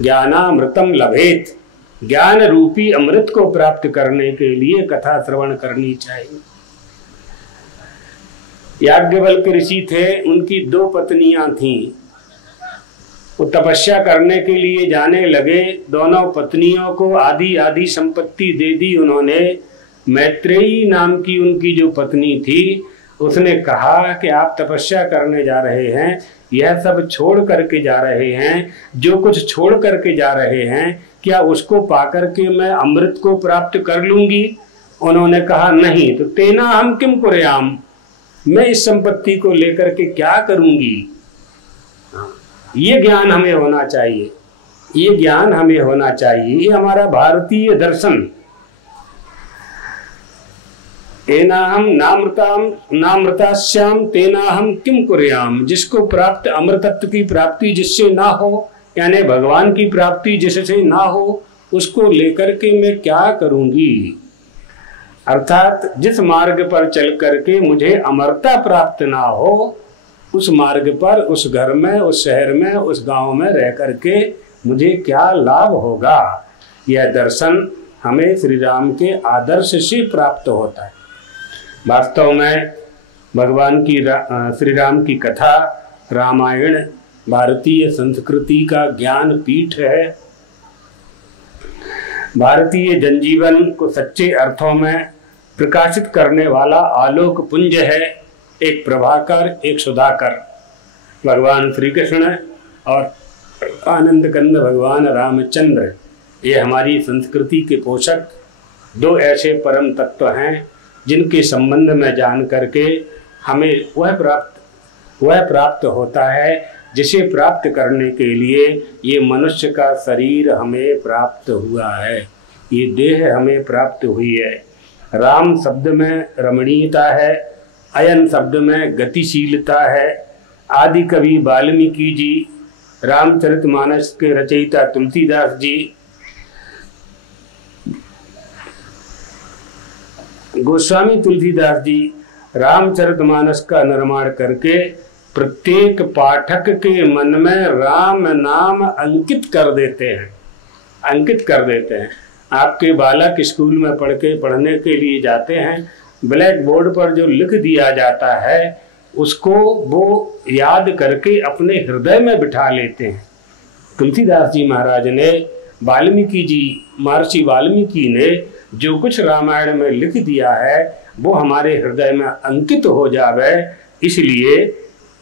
ज्ञानामृतम लभेत, ज्ञान रूपी अमृत को प्राप्त करने के लिए कथा श्रवण करनी चाहिए। याज्ञवल्क्य ऋषि थे, उनकी 2 पत्नियां थीं। वो तपस्या करने के लिए जाने लगे। दोनों पत्नियों को आधी आधी संपत्ति दे दी उन्होंने। मैत्रेयी नाम की उनकी जो पत्नी थी, उसने कहा कि आप तपस्या करने जा रहे हैं, यह सब छोड़ करके जा रहे हैं, जो कुछ छोड़ करके जा रहे हैं क्या उसको पाकर के मैं अमृत को प्राप्त कर लूंगी? उन्होंने कहा नहीं। तो तेना हम किम कुर्याम, मैं इस संपत्ति को लेकर के क्या करूंगी? ये ज्ञान हमें होना चाहिए, ये ज्ञान हमें होना चाहिए। ये हमारा भारतीय दर्शन। तेनाहम नामृताश्याम तेनाहम किम कुर्याम, जिसको प्राप्त अमृतत्व की प्राप्ति जिससे ना हो, यानी भगवान की प्राप्ति जिससे ना हो, उसको लेकर के मैं क्या करूंगी? अर्थात जिस मार्ग पर चल करके मुझे अमरता प्राप्त ना हो, उस मार्ग पर, उस घर में, उस शहर में, उस गांव में रह करके मुझे क्या लाभ होगा? यह दर्शन हमें श्री राम के आदर्श से प्राप्त होता है। वास्तव में भगवान की श्री राम की कथा, रामायण भारतीय संस्कृति का ज्ञान पीठ है। भारतीय जनजीवन को सच्चे अर्थों में प्रकाशित करने वाला आलोक पुंज है। एक प्रभाकर, एक सुधाकर, भगवान श्री कृष्ण और आनंद कंद भगवान रामचंद्र, ये हमारी संस्कृति के पोषक दो ऐसे परम तत्व हैं जिनके संबंध में जान करके हमें वह प्राप्त होता है जिसे प्राप्त करने के लिए ये मनुष्य का शरीर हमें प्राप्त हुआ है, ये देह हमें प्राप्त हुई है। राम शब्द में रमणीयता है, अयन शब्द में गतिशीलता है। आदि कवि वाल्मीकि जी, रामचरितमानस के रचयिता तुलसीदास जी, गोस्वामी तुलसीदास जी रामचरितमानस का निर्माण करके प्रत्येक पाठक के मन में राम नाम अंकित कर देते हैं। आपके बालक स्कूल में पढ़ने के लिए जाते हैं, ब्लैक बोर्ड पर जो लिख दिया जाता है उसको वो याद करके अपने हृदय में बिठा लेते हैं। तुलसीदास जी महाराज ने, महर्षि वाल्मीकि ने जो कुछ रामायण में लिख दिया है वो हमारे हृदय में अंकित हो जावे,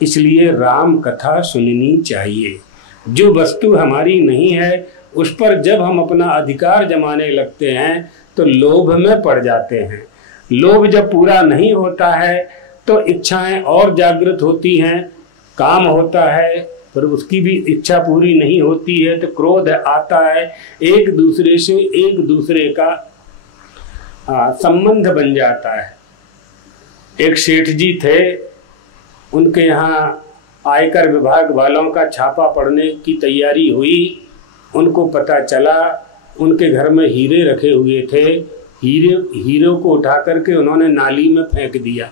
इसलिए राम कथा सुननी चाहिए। जो वस्तु हमारी नहीं है उस पर जब हम अपना अधिकार जमाने लगते हैं तो लोभ में पड़ जाते हैं। लोभ जब पूरा नहीं होता है तो इच्छाएं और जागृत होती हैं, काम होता है पर उसकी भी इच्छा पूरी नहीं होती है तो क्रोध आता है। एक दूसरे का संबंध बन जाता है। एक सेठ जी थे, उनके यहाँ आयकर विभाग वालों का छापा पड़ने की तैयारी हुई। उनको पता चला उनके घर में हीरे रखे हुए थे, हीरो को उठा करके उन्होंने नाली में फेंक दिया।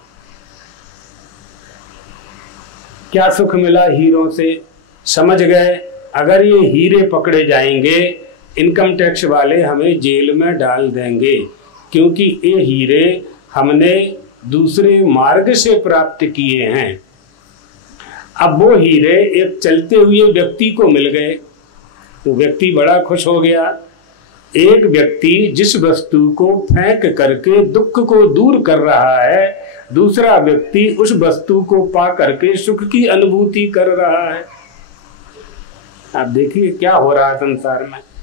क्या सुख मिला हीरों से? समझ गए अगर ये हीरे पकड़े जाएंगे इनकम टैक्स वाले हमें जेल में डाल देंगे, क्योंकि ये हीरे हमने दूसरे मार्ग से प्राप्त किए हैं। अब वो हीरे एक चलते हुए व्यक्ति को मिल गए, वो व्यक्ति बड़ा खुश हो गया। एक व्यक्ति जिस वस्तु को फेंक करके दुख को दूर कर रहा है, दूसरा व्यक्ति उस वस्तु को पा करके सुख की अनुभूति कर रहा है। आप देखिए क्या हो रहा है संसार में।